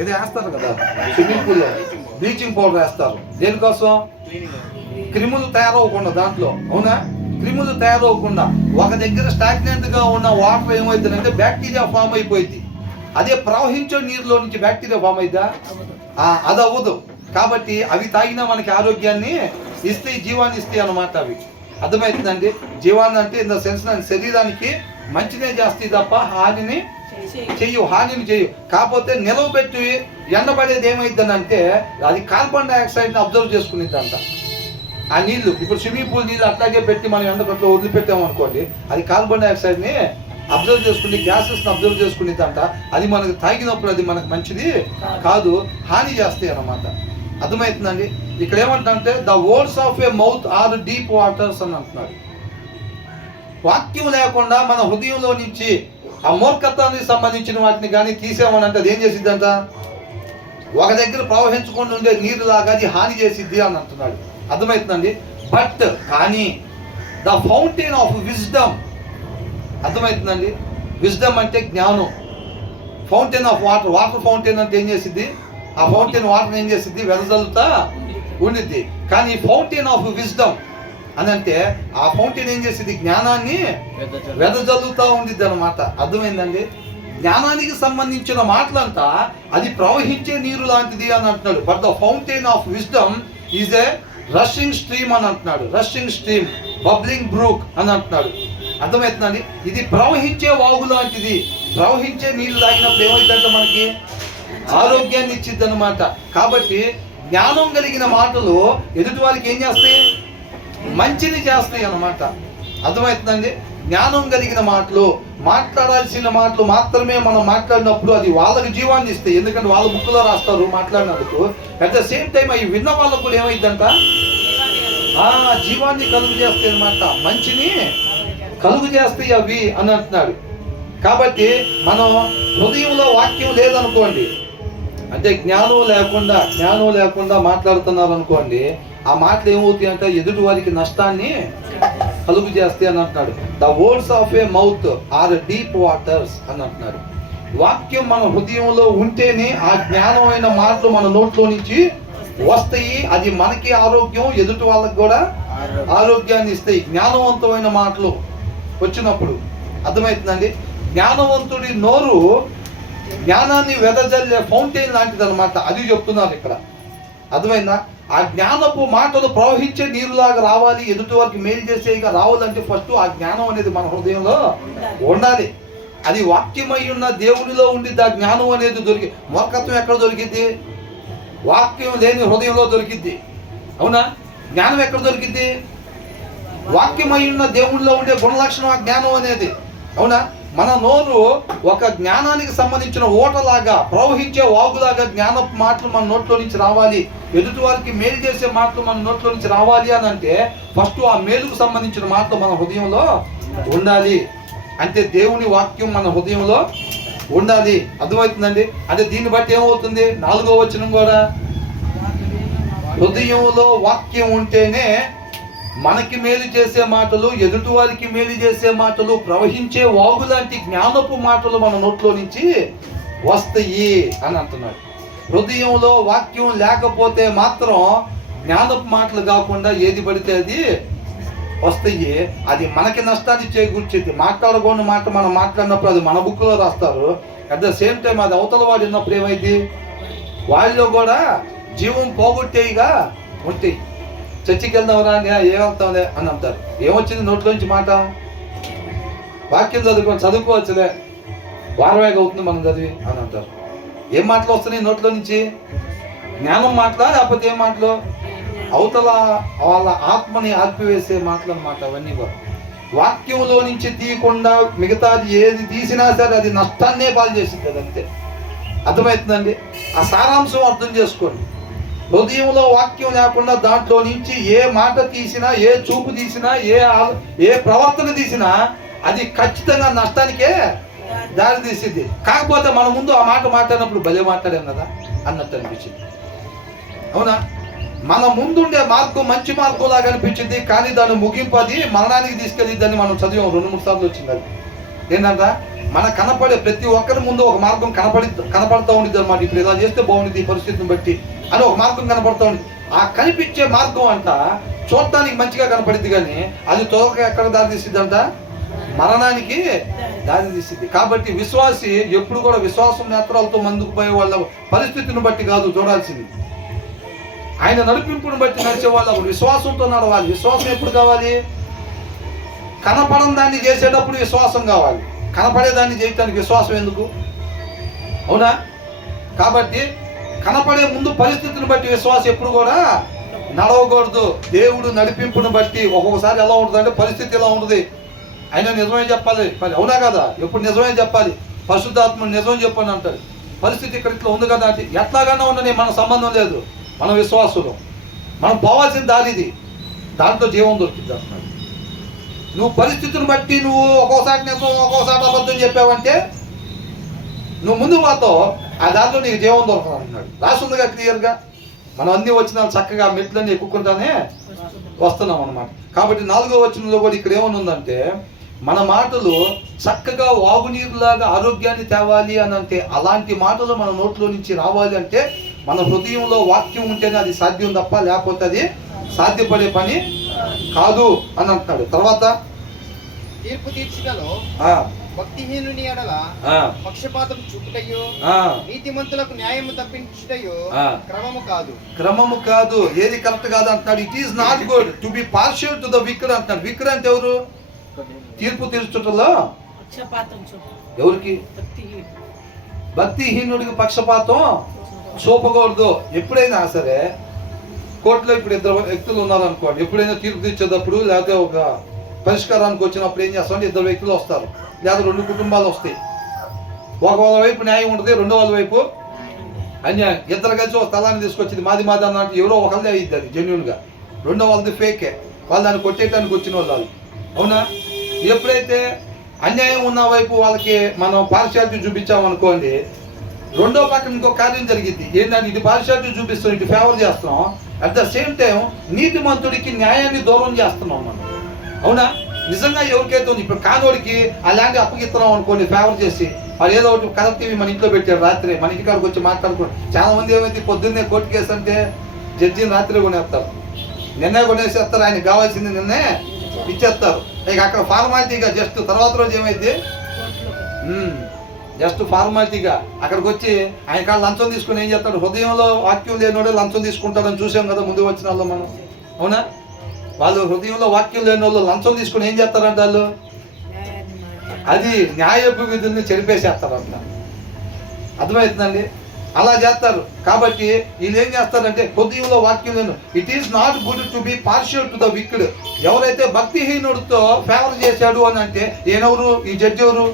ఏదో వేస్తారు కదా స్విమ్మింగ్ పూల్లో, బ్లీచింగ్ పౌడర్ వేస్తారు. దేనికోసం? క్రిములు తయారవకుండా దాంట్లో. అవునా? క్రిములు తయారవకుండా. ఒక దగ్గర స్టాగ్నెంట్ గా ఉన్న వాటర్ ఏమవుతుందంటే బ్యాక్టీరియా ఫామ్ అయిపోయింది. అదే ప్రవహించే నీరులో నుంచి బ్యాక్టీరియా ఫామ్ అయిద్దా? అది అవ్వదు. కాబట్టి అవి తాగినా మనకి ఆరోగ్యాన్ని ఇస్తాయి, జీవాన్ని ఇస్తాయి అన్నమాట. అవి అర్థమవుతుందండి? జీవాన్ని అంటే ఇన్ ద సెన్స్ శరీరానికి మంచినే చేస్తాయి తప్ప హానిని చెయ్యు. కాకపోతే నిలవబెట్టి ఎండబడేది ఏమైందని అంటే అది కార్బన్ డైఆక్సైడ్ని అబ్జర్వ్ చేసుకునేదంట. ఆ నీళ్లు ఇప్పుడు స్విమ్మింగ్ పూల్ నీళ్ళు అట్లాగే పెట్టి మనం ఎండకట్లో వదిలిపెట్టాము అనుకోండి, అది కార్బన్ డైఆక్సైడ్ని అబ్జర్వ్ చేసుకుని గ్యాసెస్ని అబ్జర్వ్ చేసుకునేదంట. అది మనకు తాగినప్పుడు అది మనకు మంచిది కాదు, హాని చేస్తాయి అన్నమాట. అర్థమవుతుందండి? ఇక్కడ ఏమంటే the words of A mouth are deep waters అని అంటున్నాడు. వాక్యం లేకుండా మన హృదయంలో నుంచి ఆ మూర్ఖత్వానికి సంబంధించిన వాటిని కానీ తీసేమని అంటే అది ఏం చేసిద్దంట? ఒక దగ్గర ప్రవహించకుండా ఉండే నీరు లాగా అది హాని చేసిద్ది అని అంటున్నాడు. అర్థమవుతుందండి? బట్ కానీ ద ఫౌంటైన్ ఆఫ్ విజ్డమ్. అర్థమవుతుందండి? విజ్డమ్ అంటే జ్ఞానం. Fountain of water, water fountain అంటే ఏం చేసిద్ది? ఆ ఫౌంటైన్ వాటర్ ఏం చేసిద్ది? వెదజల్లుతా ఉండిద్ది. కానీ ఫౌంటైన్ ఆఫ్ విజ్డమ్ అని అంటే ఆ ఫౌంటైన్ ఏం చేసిద్ది? జ్ఞానాన్ని వెదజల్లుతా ఉండిద్ది అనమాట. అర్థమైందండి? జ్ఞానానికి సంబంధించిన మాటలంతా అది ప్రవహించే నీరు లాంటిది అని అంటున్నాడు. But the fountain of wisdom is a rushing stream అని అంటున్నాడు. రషింగ్ స్ట్రీమ్, బబ్లింగ్ బ్రూక్ అని అంటున్నాడు. అర్థమవుతుందండి? ఇది ప్రవహించే వాగు లాంటిది. ప్రవహించే నీళ్లు తాగినప్పుడు ఏమైందంటే మనకి ఆరోగ్యాన్ని ఇచ్చిద్ది అనమాట. కాబట్టి జ్ఞానం కలిగిన మాటలు ఎదుటి వారికి ఏం చేస్తాయి? మంచిని చేస్తాయి అన్నమాట. అర్థమవుతుందండి? జ్ఞానం కలిగిన మాటలు, మాట్లాడాల్సిన మాటలు మాత్రమే మనం మాట్లాడినప్పుడు అది వాళ్ళకి జీవాన్ని ఇస్తాయి. ఎందుకంటే వాళ్ళ బుక్లో రాస్తారు మాట్లాడినందుకు. అట్ ద సేమ్ టైం అవి విన్న వాళ్ళకు కూడా ఏమైందంట? జీవాన్ని కలుగు చేస్తాయి అన్నమాట. మంచిని కలుగు చేస్తాయి అవి అని అంటున్నాడు. కాబట్టి మనం హృదయంలో వాక్యం లేదనుకోండి, అంటే జ్ఞానం లేకుండా మాట్లాడుతున్నారు అనుకోండి, ఆ మాటలు ఏమవుతాయి అంటే ఎదుటి వారికి నష్టాన్ని కలుగు చేస్తాయి అని అంటున్నాడు. The words of A mouth are deep waters అని అంటున్నాడు. వాక్యం మన హృదయంలో ఉంటేనే ఆ జ్ఞానమైన మాటలు మన నోట్లో నుంచి వస్తాయి. అది మనకి ఆరోగ్యం, ఎదుటి వాళ్ళకి కూడా ఆరోగ్యాన్ని ఇస్తాయి. జ్ఞానవంతమైన మాటలు వచ్చినప్పుడు అర్థమవుతుందండి? జ్ఞానవంతుడి నోరు జ్ఞానాన్ని వెదజల్లే ఫౌంటైన్ లాంటిది అనమాట. అది చెప్తున్నారు ఇక్కడ. అర్థమైందా? ఆ జ్ఞానపు మాటలు ప్రవహించే నీరులాగా రావాలి, ఎదుటి వారికి మేలు చేసేగా రావాలంటే ఫస్ట్ ఆ జ్ఞానం అనేది మన హృదయంలో ఉండాలి. అది వాక్యమై ఉన్న దేవునిలో ఉండిద్ది. ఆ జ్ఞానం అనేది మూర్ఖత్వం ఎక్కడ దొరికిద్ది? వాక్యం లేని హృదయంలో దొరికిద్ది. అవునా? జ్ఞానం ఎక్కడ దొరికిద్ది? వాక్యమై ఉన్న దేవునిలో ఉండే గుణలక్షణం ఆ జ్ఞానం అనేది. అవునా? మన నోరు ఒక జ్ఞానానికి సంబంధించిన ఓటలాగా, ప్రవహించే వాగులాగా జ్ఞానపు మాటలు మన నోట్లో నుంచి రావాలి, ఎదుటి వారికి మేలు చేసే మాటలు మన నోట్లో నుంచి రావాలి అని అంటే ఫస్ట్ ఆ మేలుకు సంబంధించిన మాటలు మన హృదయంలో ఉండాలి. అంటే దేవుని వాక్యం మన హృదయంలో ఉండాలి. అర్థమవుతుందండి? అంటే దీన్ని బట్టి ఏమవుతుంది? 4వ వచనం కూడా, హృదయంలో వాక్యం ఉంటేనే మనకి మేలు చేసే మాటలు, ఎదుటి వారికి మేలు చేసే మాటలు, ప్రవహించే వాగు లాంటి జ్ఞానపు మాటలు మన నోట్లో నుంచి వస్తాయి అని అంటున్నాడు. హృదయంలో వాక్యం లేకపోతే మాత్రం జ్ఞానపు మాటలు కాకుండా ఏది పడితే అది వస్తాయి. అది మనకి నష్టాన్ని చేకూర్చేది. మాట్లాడకూడని మాట మనం మాట్లాడినప్పుడు అది మన బుక్లో రాస్తారు. అట్ ద సేమ్ టైం అది అవతల వాడు ఉన్నప్పుడు ఏమైంది? వాళ్ళలో కూడా జీవం పోగొట్టేయిగా ఉంటాయి. చర్చికి వెళ్దాంరా, ఏమవుతాంలే అని అంటారు. ఏమొచ్చింది నోట్లోంచి మాట? వాక్యం చదువుకోవచ్చులే, వారవేగ అవుతుంది మనం చదివి అని అంటారు. ఏం మాటలు వస్తున్నాయి నోట్లో నుంచి? జ్ఞానం మాటలా లేకపోతే ఏం మాటలు? అవతల వాళ్ళ ఆత్మని ఆర్పివేసే మాటలు అన్నమాట అవన్నీ కూడా. వాక్యంలో నుంచి తీయకుండా మిగతాది ఏది తీసినా సరే అది నష్టాన్నే పాలు చేసింది. అదంతే. అర్థమవుతుందండి? ఆ సారాంశం అర్థం చేసుకోండి. హృదయంలో వాక్యం లేకుండా దాంట్లో నుంచి ఏ మాట తీసినా, ఏ చూపు తీసినా, ఏ ప్రవర్తన తీసినా అది ఖచ్చితంగా నష్టానికే దారి తీసింది. కాకపోతే మన ముందు ఆ మాట మాట్లాడినప్పుడు భలే మాట్లాడాం కదా అన్నట్టు అనిపించింది. అవునా? మన ముందుండే మార్గం మంచి మార్గం లాగా అనిపించింది, కానీ దాని ముగింపు అది మరణానికి తీసుకెళ్ళిద్దని మనం చదివాం. 2-3 సార్లు వచ్చింది. అది ఏంటంట? మన కనపడే ప్రతి ఒక్కరి ముందు ఒక మార్గం కనపడుతూ ఉండిద్ది అనమాట. ఇప్పుడు ఇలా చేస్తే బాగుంటుంది పరిస్థితిని బట్టి అని ఒక మార్గం కనపడుతూ ఉంది. ఆ కనిపించే మార్గం అంట చూడటానికి మంచిగా కనపడిద్ది, కానీ అది త్వరగా ఎక్కడ దారి తీసిద్దంట? మరణానికి దారి తీసిద్ది. కాబట్టి విశ్వాసి ఎప్పుడు కూడా విశ్వాసం నేత్రాలతో ముందుకు పోయే వాళ్ళ పరిస్థితిని బట్టి కాదు చూడాల్సింది, ఆయన నడిపింపుని బట్టి నడిచే వాళ్ళు విశ్వాసంతో నడవాలి. విశ్వాసం ఎప్పుడు కావాలి? కనపడని దాన్ని చేసేటప్పుడు విశ్వాసం కావాలి. కనపడేదాన్ని చేయటానికి విశ్వాసం ఎందుకు? అవునా? కాబట్టి కనపడే ముందు పరిస్థితిని బట్టి విశ్వాసం ఎప్పుడు కూడా నడవకూడదు. దేవుడు నడిపింపుని బట్టి ఒక్కొక్కసారి ఎలా ఉంటుంది అంటే పరిస్థితి ఎలా ఉంటుంది, ఆయన నిజమే చెప్పాలి. మరి అవునా కదా? ఎప్పుడు నిజమే చెప్పాలి. పరిశుద్ధాత్మ నిజం చెప్పని అంటాడు. పరిస్థితి ఇక్కడ ఇట్లా ఉంది కదా అంటే ఎట్లాగానే ఉండని మన సంబంధం లేదు. మన విశ్వాసులు మనం పోవాల్సిన దారి ఇది. దాంట్లో జీవం దొరికింది అంటున్నాడు. నువ్వు పరిస్థితిని బట్టి నువ్వు ఒక్కోసారి నిజం ఒక్కోసారి అబద్ధం చెప్పావంటే నువ్వు ముందు పోతావు, ఆ దాంట్లో నీకు జీవం దొరకదు అంటున్నాడు. రాస్తుందిగా క్లియర్గా. మనం అన్నీ వచ్చిన చక్కగా మెట్లన్నీ ఎక్కుకుంటానే వస్తున్నాం అన్నమాట. కాబట్టి 4వ వచనంలో కూడా ఇక్కడ ఏమని ఉందంటే మన మాటలు చక్కగా వాగునీరులాగా ఆరోగ్యాన్ని తేవాలి అని అంటే, అలాంటి మాటలు మన నోట్లో నుంచి రావాలి అంటే మన హృదయంలో వాక్యం ఉంటేనే అది సాధ్యం తప్ప లేకపోతే అది సాధ్యపడే పని కాదు అని అంటున్నాడు. తర్వాత తీర్పు తీర్చుటలో భక్తిహీనుని ఎడల ఆ, పక్షపాతం చూపుటయో ఆ, నీతిమంతులకు న్యాయము తప్పించుటయో ఆ. క్రమము కాదు. క్రమము కాదు, ఏది కరెక్ట్ కాదు అంటున్నాడు. It is not good to be partial to the wicked అంటున్నాడు. విక్డ్ అంటే ఎవరు? తీర్పు తీర్చుటలో పక్షపాతం చూపు ఎవరికి? భక్తిహీనుడు. భక్తిహీనుడికి పక్షపాతం చూపకూడదు. ఎప్పుడైనా సరే కోర్టులో ఇప్పుడు ఇద్దరు వ్యక్తులు ఉన్నారనుకోండి, ఎప్పుడైనా తీర్పు తీర్చేటప్పుడు లేకపోతే ఒక పరిష్కారానికి వచ్చినప్పుడు ఏం చేస్తామంటే ఇద్దరు వ్యక్తులు వస్తారు, లేదా రెండు కుటుంబాలు వస్తాయి. ఒక వాళ్ళ వైపు న్యాయం ఉంటుంది, రెండో వాళ్ళ వైపు అన్యాయం. ఇద్దరు కలిసి ఒక స్థలాన్ని తీసుకొచ్చింది మాది మాది అన్నట్టు ఎవరో ఒకళ్ళే అయ్యిద్ది అది జెన్యున్గా, రెండో వాళ్ళది ఫేకే, వాళ్ళు దాన్ని కొట్టేయడానికి వచ్చిన వాళ్ళు. అవునా? ఎప్పుడైతే అన్యాయం ఉన్న వైపు వాళ్ళకి మనం పార్షియాలిటీ చూపించామనుకోండి, రెండో పక్కన ఇంకో కార్యం జరిగింది. ఏంటంటే ఇటు పార్షియాలిటీ చూపిస్తున్నాం, ఇటు ఫేవర్ చేస్తున్నాం, అట్ ద సేమ్ టైం నీతిమంతుడికి న్యాయాన్ని దూరం చేస్తున్నాం మనం. అవునా? నిజంగా ఎవరికైతే ఉంది, ఇప్పుడు కానోడికి ఆ ల్యాండ్ అప్పగిస్తున్నాం అనుకోండి ఫేవర్ చేసి, వాడు ఏదో ఒకటి కరెక్ట్ టీవీ మన ఇంట్లో పెట్టాడు, రాత్రి మన ఇంటికాడికి వచ్చి మాట్లాడుకోండి. చాలా మంది ఏమైంది, పొద్దున్నే కోర్టు కేసు అంటే జడ్జిని రాత్రి కొనేస్తారు, నిన్నే కొనేసేస్తారు, ఆయనకు కావాల్సింది నిన్నే ఇచ్చేస్తారు. ఇక అక్కడ ఫార్మాలిటీగా జస్ట్ తర్వాత రోజు ఏమైంది, జస్ట్ ఫార్మాలిటీగా అక్కడికి వచ్చి ఆయన కాడ లంచం తీసుకుని ఏం చేస్తాడు, హృదయంలో వాక్యం లేనివాడు లంచం తీసుకుంటాడని చూసాం కదా ముందు వచ్చిన వాళ్ళు మనం. అవునా? వాళ్ళు హృదయంలో వాక్యం లేని వాళ్ళు లంచం తీసుకుని ఏం చేస్తారంట, వాళ్ళు అది న్యాయపు విధుల్ని చెరిపేసేస్తారంట. అర్థమవుతుందండి? అలా చేస్తారు. కాబట్టి వీళ్ళు ఏం చేస్తారంటే హృదయంలో వాక్యం లేను. It is not good to be partial to the wicked. ఎవరైతే భక్తిహీనుడితో ఫేవర్ చేశాడు అని అంటే ఈయనెవరు? ఈ జడ్జి ఎవరు?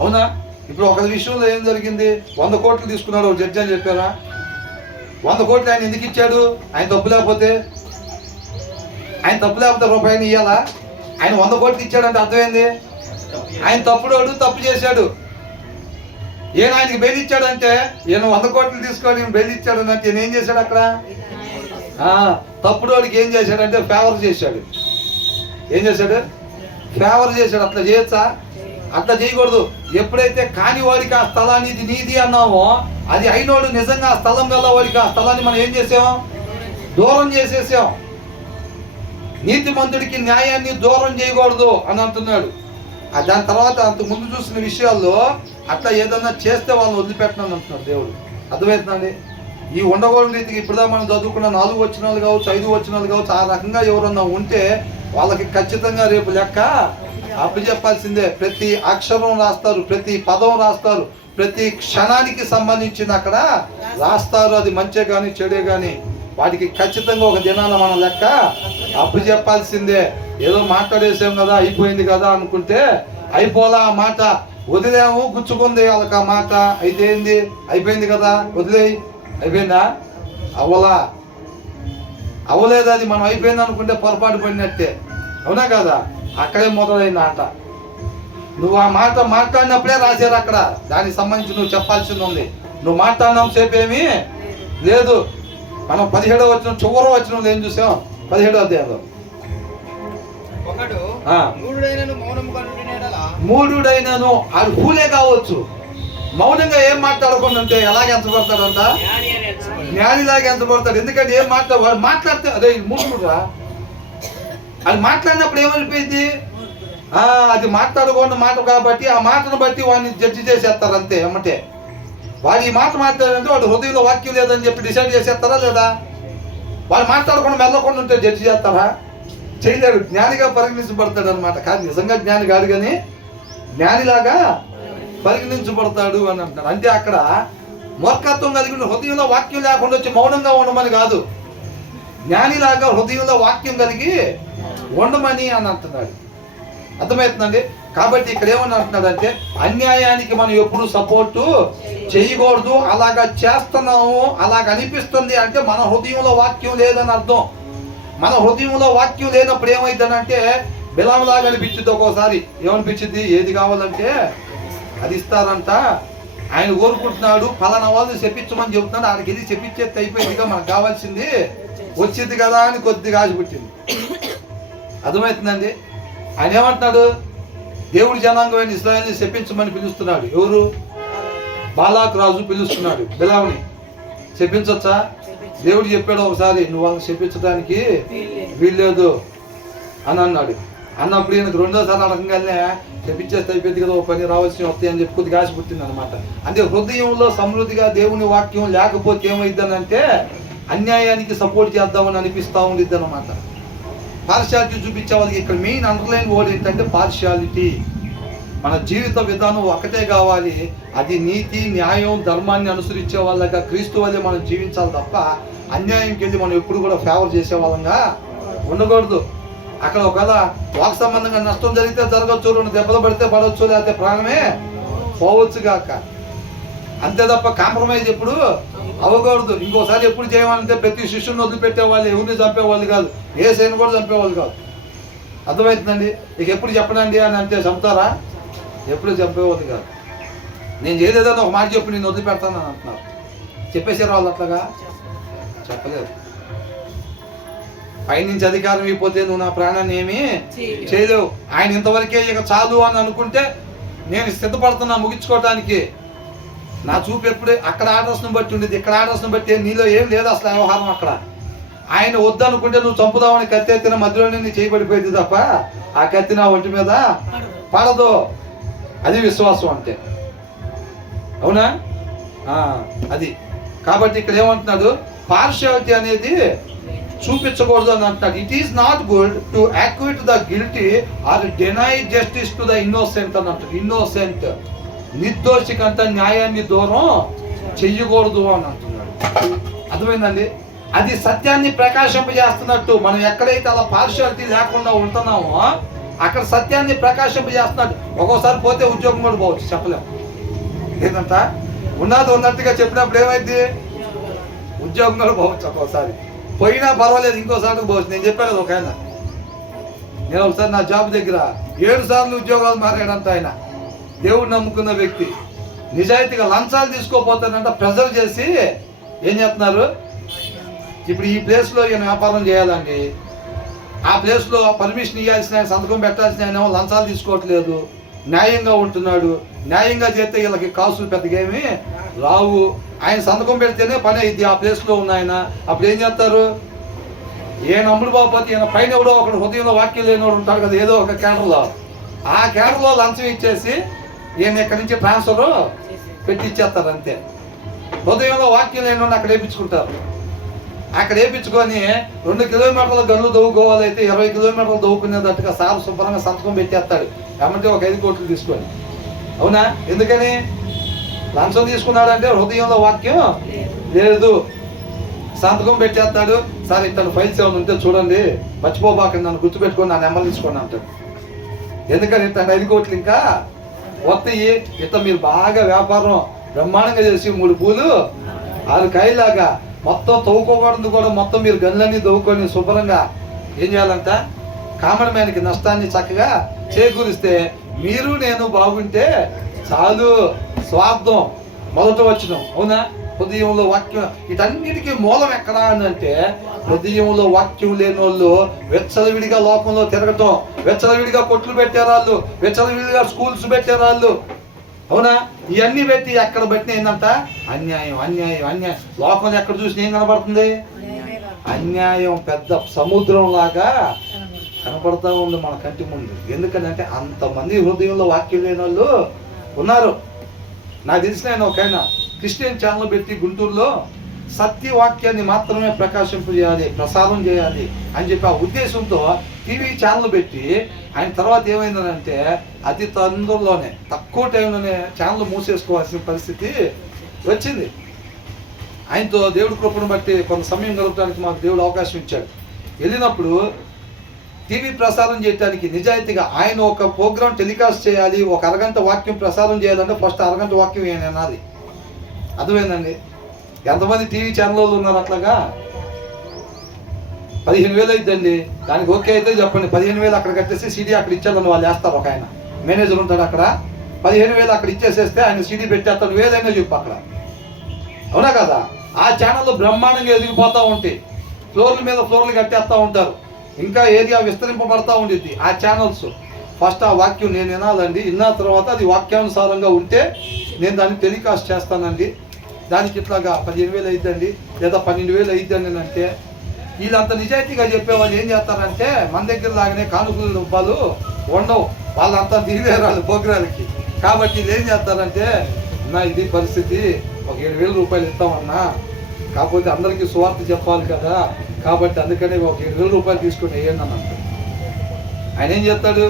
అవునా? ఇప్పుడు ఒక విషయంలో ఏం జరిగింది, 100 కోట్లు తీసుకున్నాడు ఒక జడ్జి అని చెప్పారా? 100 కోట్లు ఆయన ఎందుకు ఇచ్చాడు? ఆయన తప్పు లేకపోతే రూపాయిని ఇవ్వాలా? ఆయన 100 కోట్లు ఇచ్చాడంటే అర్థమైంది, ఆయన తప్పుడోడు, తప్పు చేశాడు. ఈయన ఆయనకి బెయిల్ ఇచ్చాడంటే, ఈయన 100 కోట్లు తీసుకొని బెయిల్ ఇచ్చాడు అంటే ఈయన ఏం చేశాడు అక్కడ? తప్పుడోడికి ఏం చేశాడంటే ఫేవర్ చేశాడు. ఏం చేశాడు? ఫేవర్ చేశాడు. అట్లా చేయొచ్చా? అట్లా చేయకూడదు. ఎప్పుడైతే కాని వాడికి ఆ స్థలాన్ని ఇది నీది అన్నామో, అది అయినోడు నిజంగా ఆ స్థలం గల వాడికి ఆ స్థలాన్ని మనం ఏం చేసాం? దూరం చేసేసాం. నీతిమంతుడికి న్యాయాన్ని దూరం చేయకూడదు అని అంటున్నాడు. దాని తర్వాత అంత ముందు చూసిన విషయాల్లో అట్లా ఏదన్నా చేస్తే వాళ్ళని వదిలిపెట్టనని అంటున్నాడు దేవుడు. అర్థమవుతుందండి? ఈ ఉండకూడని రీతికి ఇప్పుడుదా మనం చదువుకున్న 4 వచనాలు కావచ్చు, 5 వచనాలు కావచ్చు, ఆ రకంగా ఎవరన్నా ఉంటే వాళ్ళకి ఖచ్చితంగా రేపు లెక్క అప్పచెప్పాల్సిందే. ప్రతి అక్షరం రాస్తారు, ప్రతి పదం రాస్తారు, ప్రతి క్షణానికి సంబంధించిన అక్కడ రాస్తారు. అది మంచే కానీ చెడే కానీ వాటికి ఖచ్చితంగా ఒక దినాన మనం లెక్క అప్పచెప్పాల్సిందే. ఏదో మాట్లాడేసాం కదా, అయిపోయింది కదా అనుకుంటే అయిపోలా. ఆ మాట వదిలేము, గుచ్చుకుంది వాళ్ళకి ఆ మాట. అయితే ఏంది, అయిపోయింది కదా వదిలేయి. అయిపోయిందా? అవ్వలేదు. అది మనం అయిపోయింది అనుకుంటే పొరపాటు పడినట్టే. అవునా కదా? అక్కడే మొదలైంది ఆట. నువ్వు ఆ మాట మాట్లాడినప్పుడే రాశారు అక్కడ, దానికి సంబంధించి నువ్వు చెప్పాల్సింది ఉంది. నువ్వు మాట్లాడిన సేపు ఏమీ లేదు. మనం 17వ వచనం చివరి వచనం ఏం చూసాం? 17వ అధ్యాయంలో ఒకడు మూఢుడైనను అది పూలే కావచ్చు, మౌనంగా ఏం మాట్లాడకుండా ఉంటే ఎలాగ ఎంచబడతాడంట? జ్ఞానిలాగా ఎంచబడతాడు. ఎందుకంటే ఏం మాట్లాడితే అదే మూఢుడురా. అది మాట్లాడినప్పుడు ఏమైపోయింది? అది మాట్లాడకూడని మాట కాబట్టి ఆ మాటను బట్టి వాడిని జడ్జి చేసేస్తారు అంతే. ఏమంటే వాడు ఈ మాట మాట్లాడాలంటే వాడు హృదయంలో వాక్యం లేదని చెప్పి డిసైడ్ చేసేస్తారా లేదా? వాడు మాట్లాడకుండా మెల్లకుండా ఉంటే జడ్జి చేస్తారా? చేయలేడు. జ్ఞానిగా పరిగణించబడతాడు అనమాట. కాదు, నిజంగా జ్ఞాని కాదు కానీ జ్ఞానిలాగా పరిగణించబడతాడు అని అంటారు. అంటే అక్కడ మూర్ఖత్వం కలిగి హృదయంలో వాక్యం లేకుండా వచ్చి మౌనంగా ఉండమని కాదు, జ్ఞానిలాగా హృదయంలో వాక్యం కలిగి ఉండమని అని అంటున్నాడు. అర్థమవుతుందండి? కాబట్టి ఇక్కడ ఏమని అంటున్నాడంటే అన్యాయానికి మనం ఎప్పుడు సపోర్టు చేయకూడదు. అలాగా చేస్తున్నాము, అలాగ అనిపిస్తుంది అంటే మన హృదయంలో వాక్యం లేదని అర్థం. మన హృదయంలో వాక్యం లేనప్పుడు ఏమైందనంటే బిలాంలాగా అనిపించింది. ఒక్కోసారి ఏమనిపించింది? ఏది కావాలంటే అది ఇస్తారంట, ఆయన కోరుకుంటున్నాడు, ఫలానా వాళ్ళు చెప్పించమని చెబుతున్నాడు, ఆయనకి ఇది చెప్పించేది అయిపోయిందిగా, మనకు కావాల్సింది వచ్చింది కదా అని కొద్దిగా ఆశ పుట్టింది. అర్థమవుతుందండి? ఆయన ఏమంటున్నాడు? దేవుడి జనాంగమైన ఇశ్రాయేలుని చెప్పించమని పిలుస్తున్నాడు. ఎవరు? బాలాక్ రాజు పిలుస్తున్నాడు బిలాంని. చెప్పించొచ్చా? దేవుడు చెప్పాడు ఒకసారి, నువ్వు వాళ్ళని చెప్పించడానికి వీల్లేదు అని అన్నాడు. అన్నప్పుడు ఈయనకు రెండోసారి అడగంగానే చెప్పించేస్తే అయిపోయింది కదా, ఓ పని రావాల్సి వస్తాయి అని చెప్పి కొద్దిగా ఆశ పుట్టింది అనమాట. అంటే హృదయంలో సమృద్ధిగా దేవుని వాక్యం లేకపోతే ఏమైద్దని అంటే అన్యాయానికి సపోర్ట్ చేద్దామని అనిపిస్తూ ఉండిద్ది అనమాట. పార్షియాలిటీ చూపించే వాళ్ళకి ఇక్కడ మెయిన్ అండర్లైన్ వర్డ్ ఏంటంటే పార్షియాలిటీ. మన జీవిత విధానం ఒకటే కావాలి, అది నీతి న్యాయం ధర్మాన్ని అనుసరించే వాళ్ళగా క్రీస్తు వల్లే మనం జీవించాలి తప్ప అన్యాయంకి వెళ్ళి మనం ఎప్పుడు కూడా ఫేవర్ చేసే వాళ్ళంగా ఉండకూడదు. అక్కడ ఒకవేళ వాక్ సంబంధంగా నష్టం జరిగితే జరగచ్చు, 2 దెబ్బలు పడితే పడవచ్చు, లేకపోతే ప్రాణమే పోవచ్చు కాక, అంతే తప్ప కాంప్రమైజ్ ఎప్పుడు అవ్వకూడదు. ఇంకోసారి ఎప్పుడు చేయమంటే ప్రతి శిష్యుని వదిలిపెట్టేవాళ్ళు, ఎవరిని చంపేవాళ్ళు కాదు, ఏ సైన్ కూడా చంపేవాళ్ళు కాదు. అర్థమవుతుందండి? ఇక ఎప్పుడు చెప్పనండి అని అంటే చంపుతారా? ఎప్పుడు చంపేవాళ్ళు కాదు. నేను చేయలేదని ఒక మాట చెప్పి నేను వదిలిపెడతానని అంటున్నారు. చెప్పేసారు వాళ్ళు అట్లాగా? చెప్పలేదు. పైనుంచి అధికారం అయిపోతే నువ్వు నా ప్రాణాన్ని ఏమీ చేయలేవు. ఆయన ఇంతవరకే ఇక చాలు అని అనుకుంటే నేను సిద్ధపడుతున్నా ముగించుకోవడానికి. నా చూపు ఎప్పుడు అక్కడ ఆర్డర్స్ని బట్టి ఉండేది, ఇక్కడ ఆర్డర్స్ని బట్టి నీలో ఏం లేదు అసలు వ్యవహారం. అక్కడ ఆయన వద్దు అనుకుంటే నువ్వు చంపుదామని కత్తి ఎత్తిన మధ్యలోనే నీ చేయబడిపోయింది తప్ప ఆ కత్తి నా ఒంటి మీద పడదు. అది విశ్వాసం అంటే. అవునా? అది కాబట్టి ఇక్కడ ఏమంటున్నాడు, పార్షియాలిటీ అనేది చూపించకూడదు అని అంటున్నాడు. It is not good to acquit the guilty are deny justice to the innocent అని అంటాడు. ఇన్నోసెంట్, నిర్దోషికంత న్యాయాన్ని దూరం చెయ్యకూడదు అని అంటున్నాడు. అర్థమైందండి? అది సత్యాన్ని ప్రకాశింపజేస్తున్నట్టు. మనం ఎక్కడైతే అలా పార్షియాలిటీ లేకుండా ఉంటున్నామో అక్కడ సత్యాన్ని ప్రకాశింపజేస్తున్నాడు. ఒక్కోసారి పోతే ఉద్యోగం కూడా పోవచ్చు, చెప్పలేము. ఏంటంట ఉన్నట్టుగా చెప్పినప్పుడు ఏమైంది, ఉద్యోగం కూడా పోవచ్చు. ఒక్కోసారి పోయినా పర్వాలేదు, ఇంకోసారి పోవచ్చు. నేను చెప్పాను కదా ఒక ఆయన, నేను ఒకసారి నా జాబ్ దగ్గర 7 సార్లు ఉద్యోగాలు మారాడంట. ఆయన దేవుడు నమ్ముకున్న వ్యక్తి, నిజాయితీగా లంచాలు తీసుకోపోతానంట. ప్రెజర్ చేసి ఏం చేస్తున్నారు, ఇప్పుడు ఈ ప్లేస్లో ఈయన వ్యాపారం చేయాలండి, ఆ ప్లేస్లో పర్మిషన్ ఇవ్వాల్సిన ఆయన, సంతకం పెట్టాల్సిన ఆయన లంచాలు తీసుకోవట్లేదు, న్యాయంగా ఉంటున్నాడు. న్యాయంగా చేస్తే వీళ్ళకి కాసులు పెద్దగా ఏమి రావు. ఆయన సంతకం పెడితేనే పని అయింది ఆ ప్లేస్లో ఉన్న ఆయన. అప్పుడు ఏం చేస్తారు, ఏ నమ్ముడు బాబోతే ఈయన పైన ఎవడో ఒకడు హృదయంలో వాక్యం లేనివాడు ఉంటాడు కదా, ఏదో ఒక కేంద్రంలో, ఆ కేంద్రంలో లంచం ఇచ్చేసి ఈయన ఇక్కడి నుంచి ట్రాన్స్ఫర్ పెట్టి ఇచ్చేస్తారు అంతే. హృదయంలో వాక్యం లేనివాడిని అక్కడ వేయించుకుంటారు. అక్కడ వేయించుకొని 2 కిలోమీటర్ల గన్ను దవ్వుకోవాలైతే 20 కిలోమీటర్లు దవ్వుకునేటట్టుగా సార్ శుభ్రంగా సంతకం పెట్టేస్తాడు. ఏమంటే ఒక 5 కోట్లు తీసుకొని. అవునా? ఎందుకని? లంచం తీసుకున్నాడంటే హృదయంలో వాక్యం లేదు. సంతకం పెట్టేస్తాడు. సార్ ఇతను ఫైల్స్ ఏమైనా ఉంటే చూడండి, మర్చిపోబాకండి, నన్ను గుర్తుపెట్టుకొని నా నెంబర్ తీసుకోండి అంటాడు. ఎందుకని ఇతను 5 కోట్లు ఇంకా వస్తాయి. ఇట్లా మీరు బాగా వ్యాపారం బ్రహ్మాండంగా చేసి 3 పూలు 6 కాయలాగా మొత్తం తవ్వుకోకూడదు కూడా, మొత్తం మీరు గన్లన్నీ తవ్వుకొని శుభ్రంగా ఏం చేయాలంట, కామన్ మ్యాన్కి నష్టాన్ని చక్కగా చేకూరిస్తే మీరు నేను బాగుంటే చాలు. స్వార్థం మొదట వచ్చినాం. అవునా? హృదయంలో వాక్యం, వీటన్నిటికీ మూలం ఎక్కడా అని అంటే హృదయంలో వాక్యం లేని వాళ్ళు వెచ్చలవిడిగా లోకంలో తిరగటం, వెచ్చలవిడిగా కొట్లు పెట్టారు వాళ్ళు, వెచ్చలవిడిగా స్కూల్స్ పెట్టారు వాళ్ళు. అవునా? ఇవన్నీ పెట్టి ఎక్కడ పెట్టిన ఏంటంట, అన్యాయం అన్యాయం అన్యాయం. లోకంలో ఎక్కడ చూసినా ఏం కనబడుతుంది, అన్యాయం పెద్ద సముద్రం లాగా కనపడతా ఉంది మన కంటి ముందు. ఎందుకంటే అంతమంది హృదయంలో వాక్యం లేని వాళ్ళు ఉన్నారు. నాకు తెలిసిన ఆయన ఒక ఆయన క్రిస్టియన్ ఛానల్ పెట్టి గుంటూరులో సత్యవాక్యాన్ని మాత్రమే ప్రకాశింపజేయాలి, ప్రసారం చేయాలి అని చెప్పి ఆ ఉద్దేశంతో టీవీ ఛానల్ పెట్టి ఆయన తర్వాత ఏమైందనంటే అతి తొందరలోనే తక్కువ టైంలోనే ఛానల్ మూసేసుకోవాల్సిన పరిస్థితి వచ్చింది. ఆయనతో దేవుడి కృపను బట్టి కొంత సమయం గడపడానికి మాకు దేవుడు అవకాశం ఇచ్చాడు. వెళ్ళినప్పుడు టీవీ ప్రసారం చేయడానికి నిజాయితీగా ఆయన ఒక ప్రోగ్రాం టెలికాస్ట్ చేయాలి, ఒక అరగంట వాక్యం ప్రసారం చేయాలంటే ఫస్ట్ అరగంట వాక్యం ఏం అనాలి. అర్థమైందండి? ఎంతమంది టీవీ ఛానల్లో ఉన్నారు అట్లాగా? 15,000 అయిద్దండి. దానికి ఓకే అయితే చెప్పండి. 15,000 అక్కడ కట్టేసి సీడీ అక్కడ ఇచ్చేదని వాళ్ళు వేస్తారు. ఒక ఆయన మేనేజర్ ఉంటాడు అక్కడ, 15,000 అక్కడ ఇచ్చేసేస్తే ఆయన సీడీ పెట్టేస్తాడు. ఏదైనా చెప్పు అక్కడ. అవునా కదా? ఆ ఛానల్లో బ్రహ్మాండంగా ఎదిగిపోతూ ఉంటాయి. ఫ్లోర్ల మీద ఫ్లోర్లు కట్టేస్తూ ఉంటారు. ఇంకా ఏరియా విస్తరింపబడతా ఉండిద్ది ఆ ఛానల్స్. ఫస్ట్ ఆ వాక్యం నేను వినాలండి, విన్న తర్వాత అది వాక్యానుసారంగా ఉంటే నేను దాన్ని టెలికాస్ట్ చేస్తానండి. దానికి ఇట్లాగా 15,000 అయిద్దండి లేదా 12,000 అయిద్దండి అంటే వీళ్ళంత నిజాయితీగా చెప్పేవాళ్ళు ఏం చేస్తారంటే మన దగ్గర లాగానే కానుకలు రూపాయలు ఉండవు, వాళ్ళంతా దిగివేరాలు పోగ్రాలకి. కాబట్టి వీళ్ళు ఏం చేస్తారంటే, అన్నా ఇది పరిస్థితి, ఒక 7,000 రూపాయలు ఇస్తామన్నా, కాకపోతే అందరికీ సువార్త చెప్పాలి కదా, కాబట్టి అందుకనే ఒక 7,000 రూపాయలు తీసుకుని వేయండి అని అంటాడు. ఆయన ఏం చేస్తాడు,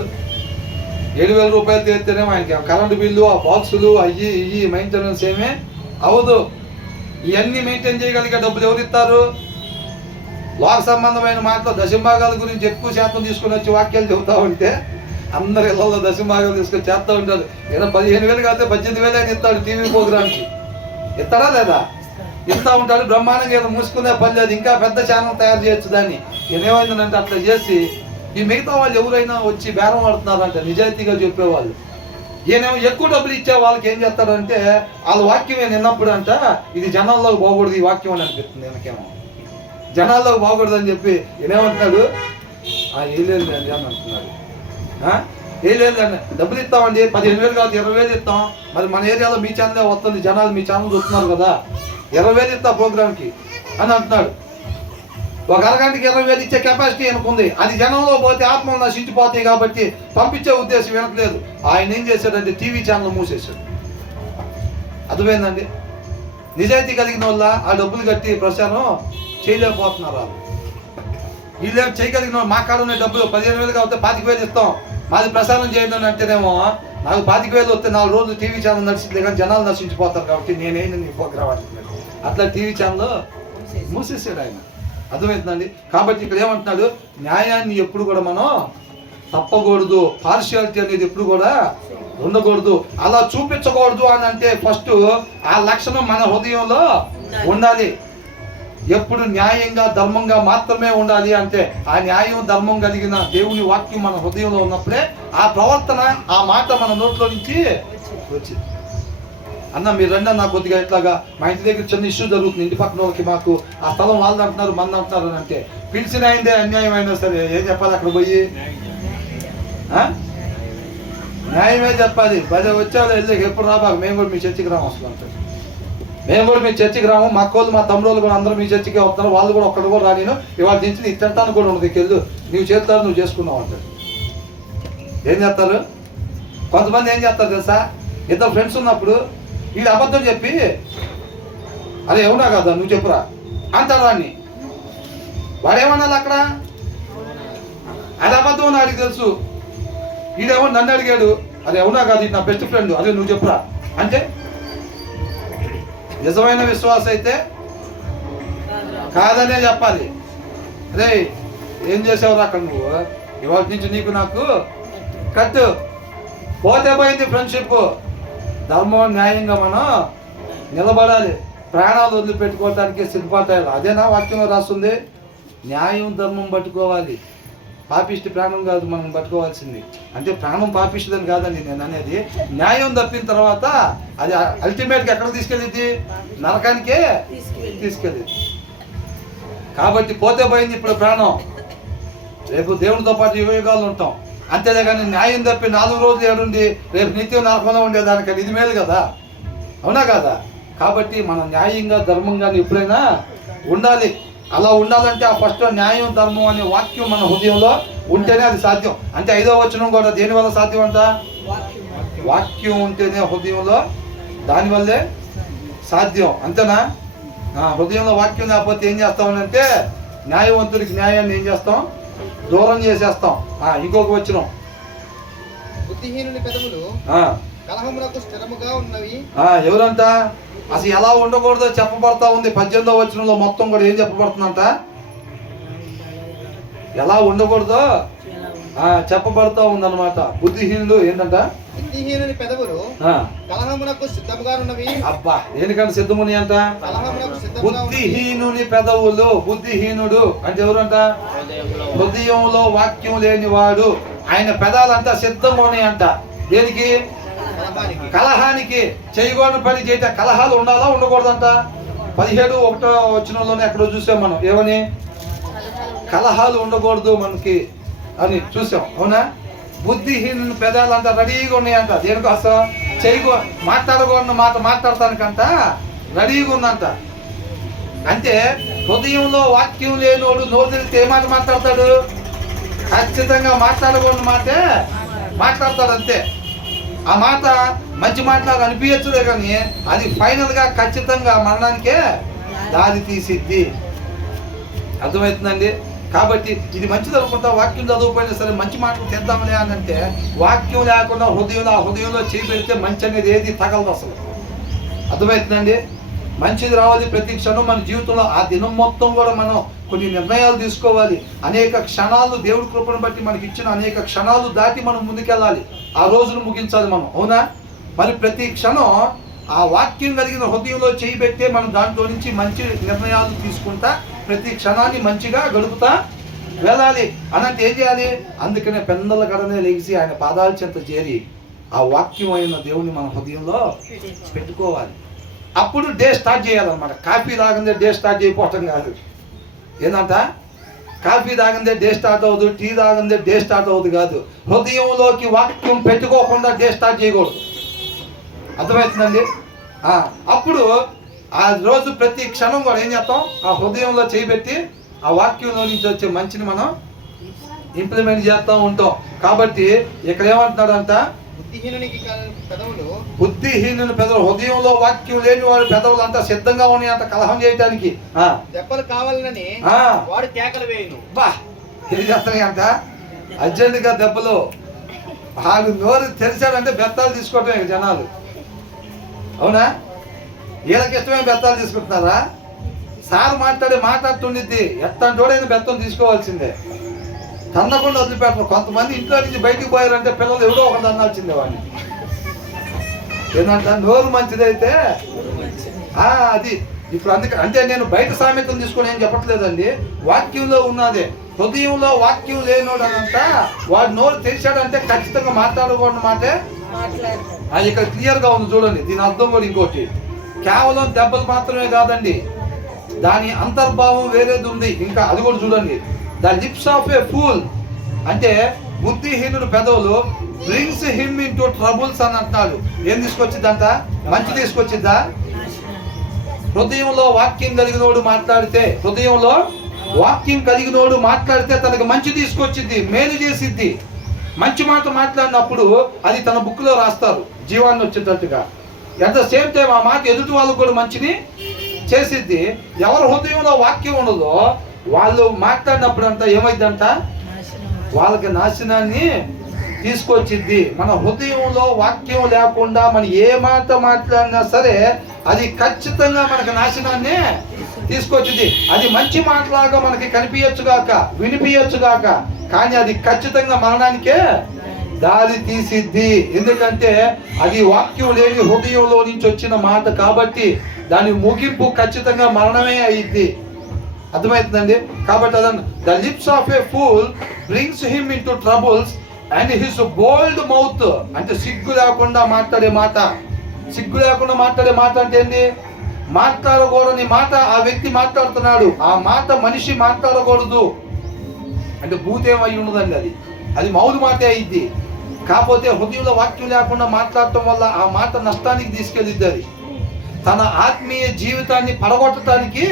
7,000 రూపాయలు తీస్తేనేమో ఆయనకి కరెంటు బిల్లు, ఆ బాక్సులు, అయ్యి ఇవి మెయింటెనెన్స్ ఏమీ అవదు. ఇవన్నీ మెయింటైన్ చేయగలిగే డబ్బులు ఎవరు ఇస్తారు? లోక సంబంధమైన మాటలు దశంభాగాల గురించి ఎక్కువ శాతం తీసుకుని వచ్చి వాక్యాలు చెబుతూ ఉంటే అందరు ఇళ్లలో దశంభాగాలు తీసుకొని చేస్తూ ఉంటారు. ఏదో 15,000 కాకపోతే 18,000 అని ఇస్తాడు టీవీ ప్రోగ్రామ్కి. ఇస్తాడా లేదా? ఇస్తూ ఉంటాడు. బ్రహ్మాండంగా ఏదో మూసుకునే పని లేదు, ఇంకా పెద్ద ఛానల్ తయారు చేయొచ్చు దాన్ని. ఏమైందంటే అట్లా చేసి ఈ మిగతా వాళ్ళు ఎవరైనా వచ్చి బేరం ఆడుతున్నారంటే నిజాయితీగా చెప్పేవాళ్ళు, ఈయనేమో ఎక్కువ డబ్బులు ఇచ్చే వాళ్ళకి ఏం చేస్తాడంటే వాళ్ళ వాక్యమే నిన్నప్పుడు అంట ఇది జనాల్లోకి పోకూడదు ఈ వాక్యం అని అనిపిస్తుంది. వెనకేమో జనాల్లోకి పోకూడదు అని చెప్పి ఏమంటున్నాడు, ఏలేదు అండి అని అంటున్నాడు. ఏలేదండి, డబ్బులు ఇస్తామండి, 15,000 కాదు 20,000 ఇస్తాం. మరి మన ఏరియాలో మీ ఛానలే వస్తుంది, జనాలు మీ ఛానల్ చూస్తున్నారు కదా, 20,000 ఇస్తా ప్రోగ్రామ్కి అని అంటున్నాడు. ఒక అరగంటకి 20,000 ఇచ్చే కెపాసిటీ అనుకుంది. అది జనంలో పోతే ఆత్మలు నశించిపోతాయి కాబట్టి పంపించే ఉద్దేశం వెనకలేదు. ఆయన ఏం చేశాడంటే టీవీ ఛానల్ మూసేశాడు. అర్థమైందండి? నిజాయితీ కలిగిన వల్ల ఆ డబ్బులు కట్టి ప్రచారం చేయలేకపోతున్నారు వాళ్ళు. వీళ్ళేం చేయగలిగిన వాళ్ళు, మా కాడ ఉన్న డబ్బులు 15,000 కాబట్టి 25,000 ఇస్తాం, మాది ప్రసారం చేయండి అంటేనేమో నాకు 25,000 వస్తే 4 రోజులు టీవీ ఛానల్ నడిచింది కానీ జనాలు నశించిపోతారు కాబట్టి నేనేంటి నీ ప్రోగ్రామ్ అంటున్నాడు. అట్లా టీవీ ఛానల్ మూసేసాడు ఆయన. అర్థమవుతుందండి? కాబట్టి ఇక్కడ ఏమంటున్నాడు, న్యాయాన్ని ఎప్పుడు కూడా మనం తప్పకూడదు, పార్షియాలిటీ అనేది ఎప్పుడు కూడా ఉండకూడదు, అలా చూపించకూడదు అని అంటే ఫస్ట్ ఆ లక్షణం మన హృదయంలో ఉండాలి. ఎప్పుడు న్యాయంగా ధర్మంగా మాత్రమే ఉండాలి అంటే ఆ న్యాయం ధర్మం కలిగిన దేవుని వాక్యం మన హృదయంలో ఉన్నప్పుడే ఆ ప్రవర్తన ఆ మాట మన నోట్లో నుంచి వచ్చింది. అన్న మీరు రండి అన్న కొద్దిగా ఇట్లాగా మా ఇంటి దగ్గర చిన్న ఇష్యూ జరుగుతుంది, ఇంటి పక్కన వాళ్ళకి మాకు ఆ స్థలం వాళ్ళు అంటున్నారు మంది అంటున్నారు అని అంటే పిలిచిన అయిందే అన్యాయం అయినా సరే ఏం చెప్పాలి అక్కడ పోయి? న్యాయమే చెప్పాలి. భలే వచ్చారు వెళ్ళి ఎప్పుడు రాబాకు, మేము కూడా మీ చర్చికి రాము అసలు అంటారు. మేము కూడా మీ చర్చికి రాము, మా కోళ్ళు మా తమ్ముళ్ళు కూడా అందరూ మీ చర్చికి వస్తున్నారు, వాళ్ళు కూడా ఒక్కడు కూడా రాను, ఇవాళ దించి నీకు తింటాను కూడా ఉండదు, వెళ్ళు నీవు చేస్తారు నువ్వు చేసుకున్నావు అంటారు. ఏం చేస్తారు కొంతమంది? ఏం చేస్తారు తెలుసా, ఇద్దరు ఫ్రెండ్స్ ఉన్నప్పుడు వీడు అబద్ధం చెప్పి అదే అవునా కదా నువ్వు చెప్పురా అంటారు వాడిని. వాడేమన్నాడు అక్కడ, అది అబద్ధం అని వాడికి తెలుసు. వీడేమో నన్ను అడిగాడు, అదే అవునా కాదు ఇది నా బెస్ట్ ఫ్రెండ్, అదే నువ్వు చెప్పురా అంటే నిజమైన విశ్వాసం అయితే కాదనే చెప్పాలి. రే ఏం చేసావురా అక్కడ నువ్వు, ఇవాళ నుంచి నీకు నాకు కట్టు, పోతే పోయింది ఫ్రెండ్షిప్. ధర్మం న్యాయంగా మనం నిలబడాలి, ప్రాణాలు వదిలిపెట్టుకోవటానికి సిద్ధపడాలి. అదేనా వాక్యంలో రాస్తుంది? న్యాయం ధర్మం పట్టుకోవాలి, పాపిష్టి ప్రాణం కాదు మనం పట్టుకోవాల్సింది. అంటే ప్రాణం పాపిష్టిదని కాదండి నేను అనేది, న్యాయం తప్పిన తర్వాత అది అల్టిమేట్గా ఎక్కడికి తీసుకెళ్ళింది? నరకానికే తీసుకెళ్ళింది. కాబట్టి పోతే పోయింది ఇప్పుడు ప్రాణం, రేపు దేవునితో పాటు యుగయుగాలు ఉంటాం. అంతేలే కానీ న్యాయం తప్పి 4 రోజులు ఏడుండి రేపు నిత్యం నరకంలో ఉండేదానికని ఇది మేలు కదా, అవునా కదా? కాబట్టి మనం న్యాయంగా ధర్మంగా ఎప్పుడైనా ఉండాలి. అలా ఉండాలంటే ఆ ఫస్ట్ న్యాయం ధర్మం అనే వాక్యం మన హృదయంలో ఉంటేనే అది సాధ్యం. అంటే 5వ వచనం కూడా దేనివల్ల సాధ్యం అంట? వాక్యం ఉంటేనే హృదయంలో, దానివల్లే సాధ్యం. అంతేనా? హృదయంలో వాక్యం లేకపోతే ఏం చేస్తామనంటే న్యాయవంతుడికి న్యాయాన్ని ఏం చేస్తాం? దూరం చేసేస్తాం. ఇంకొక వచనం, బుద్ధిహీనుని పెదవులు కలహములకు స్థిరముగా ఉన్నవి. ఎవరంట? అసలు ఎలా ఉండకూడదో చెప్పబడతా ఉంది 18వ వచనంలో. మొత్తం కూడా ఏం చెప్పబడుతుందంట? ఎలా ఉండకూడదో చెప్పబడతా ఉందన్నమాట. బుద్ధిహీనుడు ఏంటంట? బుద్ధిహీనుని పెదవులు కలహమునకు సిద్ధముగా ఉన్నవి. అబ్బా దేనికంటే సిద్ధముని అంట? బుద్ధిహీనుని పెదవులు. బుద్ధిహీనుడు అంటే ఎవరంట? హృదయంలో వాక్యం లేనివాడు. ఆయన పెదాలంతా సిద్ధంగా ఉన్నాయంట. దేనికి? కలహానికి. చేయకూడని పని చేయట. కలహాలు ఉండాలా ఉండకూడదంట? 17వ వచనంలోనే ఎక్కడో చూసాం మనం. ఏమని? కలహాలు ఉండకూడదు మనకి అని చూసాం, అవునా? బుద్ధిహీనుని పెదాలంతా రెడీగా ఉన్నాయంట. దేనికోసం? మాట్లాడకూడని మాట మాట్లాడటానికంట రెడీగా ఉందంట. అంటే హృదయంలో వాక్యం లేనోడు నోరు తెలిస్తే ఏ మాట మాట్లాడతాడు? ఖచ్చితంగా మాట్లాడకూడని మాటే మాట్లాడతాడు అంతే. ఆ మాట మంచి మాటలాగా అనిపించచ్చులే కానీ అది ఫైనల్గా ఖచ్చితంగా మరణానికే దారి తీసిద్ది. అర్థమవుతుందండి? కాబట్టి ఇది మంచిది అనుకుంటా, వాక్యం చదువుపోయినా సరే మంచి మాటలు తెద్దాంలే అని అంటే వాక్యం లేకుండా హృదయంలో చేయి పెడితే మంచి అనేది ఏది తగలదు అసలు. అర్థమవుతుందండి? మంచిది రావాలి ప్రతి క్షణం మన జీవితంలో. ఆ దినం మొత్తం కూడా మనం కొన్ని నిర్ణయాలు తీసుకోవాలి. అనేక క్షణాలు దేవుడి కృపను బట్టి మనకి ఇచ్చిన అనేక క్షణాలు దాటి మనం ముందుకెళ్ళాలి. ఆ రోజును ముగించాలి మనం, అవునా? మరి ప్రతి క్షణం ఆ వాక్యం కలిగిన హృదయంలో చేయి పెట్టే మనం దాంట్లో నుంచి మంచి నిర్ణయాలు తీసుకుంటా ప్రతి క్షణాన్ని మంచిగా గడుపుతా వెళ్ళాలి. అనంటే ఏం చేయాలి? అందుకనే పెందల గడనే లెగిసి ఆయన పాదాల చెంత చేరి ఆ వాక్యం అయిన దేవుని మన హృదయంలో పెట్టుకోవాలి. అప్పుడు డే స్టార్ట్ చేయాలన్నమాట. కాఫీ తాగందే డే స్టార్ట్ చేయకపోవటం కాదు. ఏంటంట? కాఫీ తాగందే డే స్టార్ట్ అవ్వదు, టీ తాగందే డే స్టార్ట్ అవ్వదు కాదు. హృదయంలోకి వాక్యం పెట్టుకోకుండా డే స్టార్ట్ చేయకూడదు. అర్థమవుతుందండి? అప్పుడు ఆ రోజు ప్రతి క్షణం కూడా ఏం చేస్తాం? ఆ హృదయంలో చేయబెట్టి ఆ వాక్యంలో నుంచి వచ్చే మంచిని మనం ఇంప్లిమెంట్ చేస్తూ ఉంటాం. కాబట్టి ఇక్కడ ఏమంటున్నాడంట? బుద్ధిహీనుని పెదవులు, హృదయంలో వాక్యం లేని వాడు పెదవులు అంతా సిద్ధంగా ఉన్నాయి అంత కలహం చేయటానికి. దెబ్బలు కావాలని వాడు కేకలు వేయను. బా ఏం చేస్తున్నాయి అంట? అర్జెంటుగా దెబ్బలు. వాళ్ళు నోరు తెరిచాడంటే బెత్తాలు తీసుకోవటమే జనాలు, అవునా? వీళ్ళకి ఇష్టమైన బెత్తాలు తీసుకుంటున్నారా? సార్ మాట్లాడుతుండిద్ది ఎట్టంటోడైనా బెత్తం తీసుకోవాల్సిందే. తన్నకుండా వదిలిపెట్టరు. కొంతమంది ఇంట్లో నుంచి బయటికి పోయారంటే పిల్లలు ఎవడో ఒకటి అన్నాల్సిందే వాడిని. ఏంటంట? నోరు మంచిదైతే అది ఇప్పుడు అందుకే అంటే నేను బయట సామెతం తీసుకొని ఏం చెప్పట్లేదండి, వాక్యంలో ఉన్నదే. హృదయంలో వాక్యం లేనోడు అనంట వాడు నోరు తెరిచాడంటే ఖచ్చితంగా మాట్లాడకూడని మాటే. అది ఇక్కడ క్లియర్గా ఉంది చూడండి. దీని అర్థం కూడా ఇంకోటి, కేవలం దెబ్బలు మాత్రమే కాదండి, దాని అంతర్భావం వేరేది ఉంది. ఇంకా అది కూడా చూడండి. The lips of a pool అంటే బుద్ధిహీనుడు పెదవులు brings him into troubles అని అంటున్నాడు. ఏం తీసుకొచ్చిద్దంట? మంచి తీసుకొచ్చిద్దా? హృదయంలో వాక్యం కలిగినోడు మాట్లాడితే, హృదయంలో వాక్యం కలిగినోడు మాట్లాడితే తనకు మంచి తీసుకొచ్చిద్ది, మేలు చేసిద్ది. మంచి మాట మాట్లాడినప్పుడు అది తన బుక్లో రాస్తారు జీవాన్ని వచ్చేటట్టుగా. అట్ ద సేమ్ టైం ఆ మాట ఎదుటి వాళ్ళకు కూడా మంచిని చేసిద్ది. ఎవరి హృదయంలో వాక్యం ఉండదో వాళ్ళు మాట్లాడినప్పుడు అంతా ఏమైందంట? వాళ్ళకి నాశనాన్ని తీసుకొచ్చిద్ది. మన హృదయంలో వాక్యం లేకుండా మనం ఏ మాట మాట్లాడినా సరే అది ఖచ్చితంగా మనకు నాశనాన్ని తీసుకొచ్చింది. అది మంచి మాటలాగా మనకి కనిపించచ్చుగాక, వినిపించచ్చుగాక, కానీ అది ఖచ్చితంగా మరణానికే దారి తీసిద్ది. ఎందుకంటే అది వాక్యం లేని హృదయంలో నుంచి వచ్చిన మాట కాబట్టి దాని ముగింపు ఖచ్చితంగా మరణమే అయ్యిద్ది. అర్థమవుతుందండి? కాబట్టి అదన్న the lips of a fool brings him into troubles and his bold mouth అంటే సిగ్గు లేకుండా మాట్లాడే మాట. సిగ్గు లేకుండా మాట్లాడే మాట అంటే ఏంటి? మాట్లాడకూడని మాట ఆ వ్యక్తి మాట్లాడుతున్నాడు, ఆ మాట మనిషి మాట్లాడకూడదు అంటే భూతేం అయి ఉండదండి. అది మౌలు మాటే అయింది. కాకపోతే హృదయంలో వాక్యం లేకుండా మాట్లాడటం వల్ల ఆ మాట నష్టానికి తీసుకెళ్ళిద్ది. అది తన ఆత్మీయ జీవితాన్ని పడగొట్టడానికి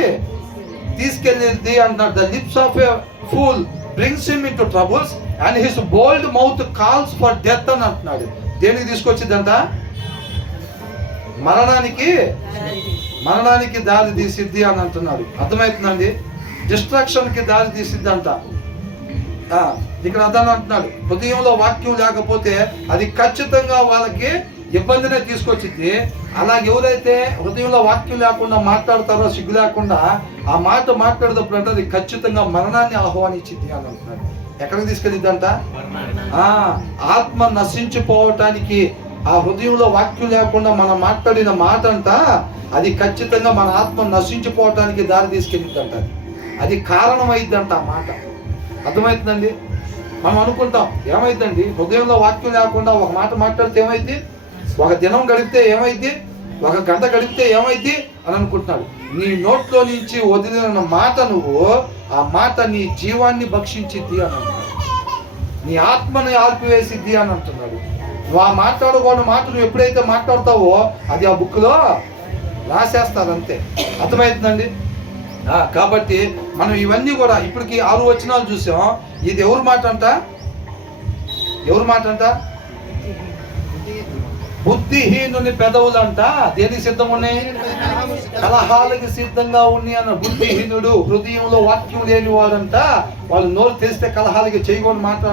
తీసుకెళ్ళిద్ది అంటున్నాడు. The lips of a fool brings him into troubles and his bold mouth calls for death అని అంటున్నాడు. దేనికి తీసుకొచ్చిద్దంట? మరణానికి దారి తీసిద్ది అని అంటున్నాడు. అర్థమవుతుందండి? డిస్ట్రాక్షన్కి దారి తీసిద్ది అంట. ఇక్కడ అర్థం అంటున్నాడు, హృదయంలో వాక్యం లేకపోతే అది ఖచ్చితంగా వాళ్ళకి ఇబ్బందినే తీసుకొచ్చింది. అలాగే ఎవరైతే హృదయంలో వాక్యం లేకుండా మాట్లాడతారో సిగ్గు లేకుండా ఆ మాట మాట్లాడేటప్పుడు అంటే అది ఖచ్చితంగా మరణాన్ని ఆహ్వానించింది అని అంటున్నాడు. ఎక్కడికి తీసుకెళ్ళిద్దంట? ఆత్మ నశించిపోవటానికి. ఆ హృదయంలో వాక్యం లేకుండా మనం మాట్లాడిన మాట అంట అది ఖచ్చితంగా మన ఆత్మ నశించిపోవటానికి దారి తీసుకెళ్ళిద్దంట. అది కారణమైద్దంట ఆ మాట. అర్థమవుతుందండి? మనం అనుకుంటాం ఏమైందండి హృదయంలో వాక్యం లేకుండా ఒక మాట మాట్లాడితే ఏమైంది, ఒక దినం గడిపితే ఏమైంది, ఒక గంట గడిపితే ఏమైంది అని అనుకుంటున్నాడు. నీ నోట్లో నుంచి వదిలిన మాట నువ్వు ఆ మాట నీ జీవాన్ని భక్షించిద్ది అని అంటున్నాడు, నీ ఆత్మని ఆర్పివేసిద్ది అని అంటున్నాడు. నువ్వు ఆ మాట్లాడకూడని మాట నువ్వు ఎప్పుడైతే మాట్లాడతావో అది ఆ బుక్లో రాసేస్తారు అంతే. అర్థమవుతుందండి? కాబట్టి మనం ఇవన్నీ కూడా ఇప్పటికి 6 వచనాలు చూసాం. ఇది ఎవరి మాట అంట? ఎవరి మాట అంట? బుద్ధిహీనుని పెదవులంట దేనికి సిద్ధం ఉన్నాయి? కలహాలకి సిద్ధంగా ఉన్నాయి అన్న. బుద్ధిహీనుడు హృదయంలో వాక్యం లేని వాడంట, వాళ్ళు నోరు తెరిస్తే కలహాలకి చేయకూడని మాట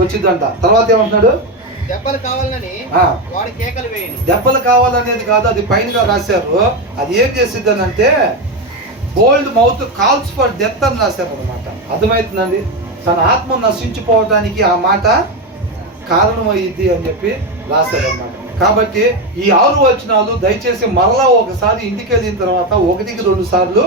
వచ్చిందంట. తర్వాత ఏమంటున్నాడు? దెబ్బలు కావాలని వాడి కేకలు వేయండి. దెబ్బలు కావాలనేది కాదు, అది పైనగా రాశారు. అది ఏం చేసిద్ది అని అంటే బోల్డ్ మౌత్ కాల్స్ ఫర్ డెత్ అని రాశారు అనమాట. అర్థమవుతుందండి? తన ఆత్మ నశించిపోవడానికి ఆ మాట కారణమయ్యిద్ది అని చెప్పి రాశారు అన్నమాట. కాబట్టి ఈ 6 వచనాలు దయచేసి మరలా ఒకసారి ఇంటికి వెళ్ళిన తర్వాత 1కి 2 సార్లు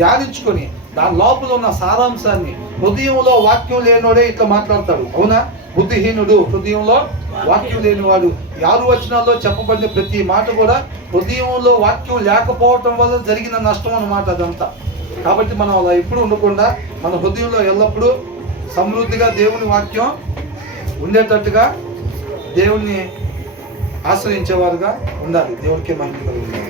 ధ్యానించుకొని దాని లోపల ఉన్న సారాంశాన్ని, హృదయంలో వాక్యం లేనివాడే ఇట్లా మాట్లాడతాడు, అవునా? బుద్ధిహీనుడు హృదయంలో వాక్యం లేనివాడు. ఈ 6 వచనాల్లో చెప్పబడిన ప్రతి మాట కూడా హృదయంలో వాక్యం లేకపోవటం వల్ల జరిగిన నష్టం అన్నమాట అదంతా. కాబట్టి మనం అలా ఎప్పుడు ఉండకుండా మన హృదయంలో ఎల్లప్పుడూ సమృద్ధిగా దేవుని వాక్యం ఉండేటట్టుగా దేవుణ్ణి ఆశ్రయించేవారుగా ఉండాలి. దేవుడికి మహిమ కలుగుతుంది.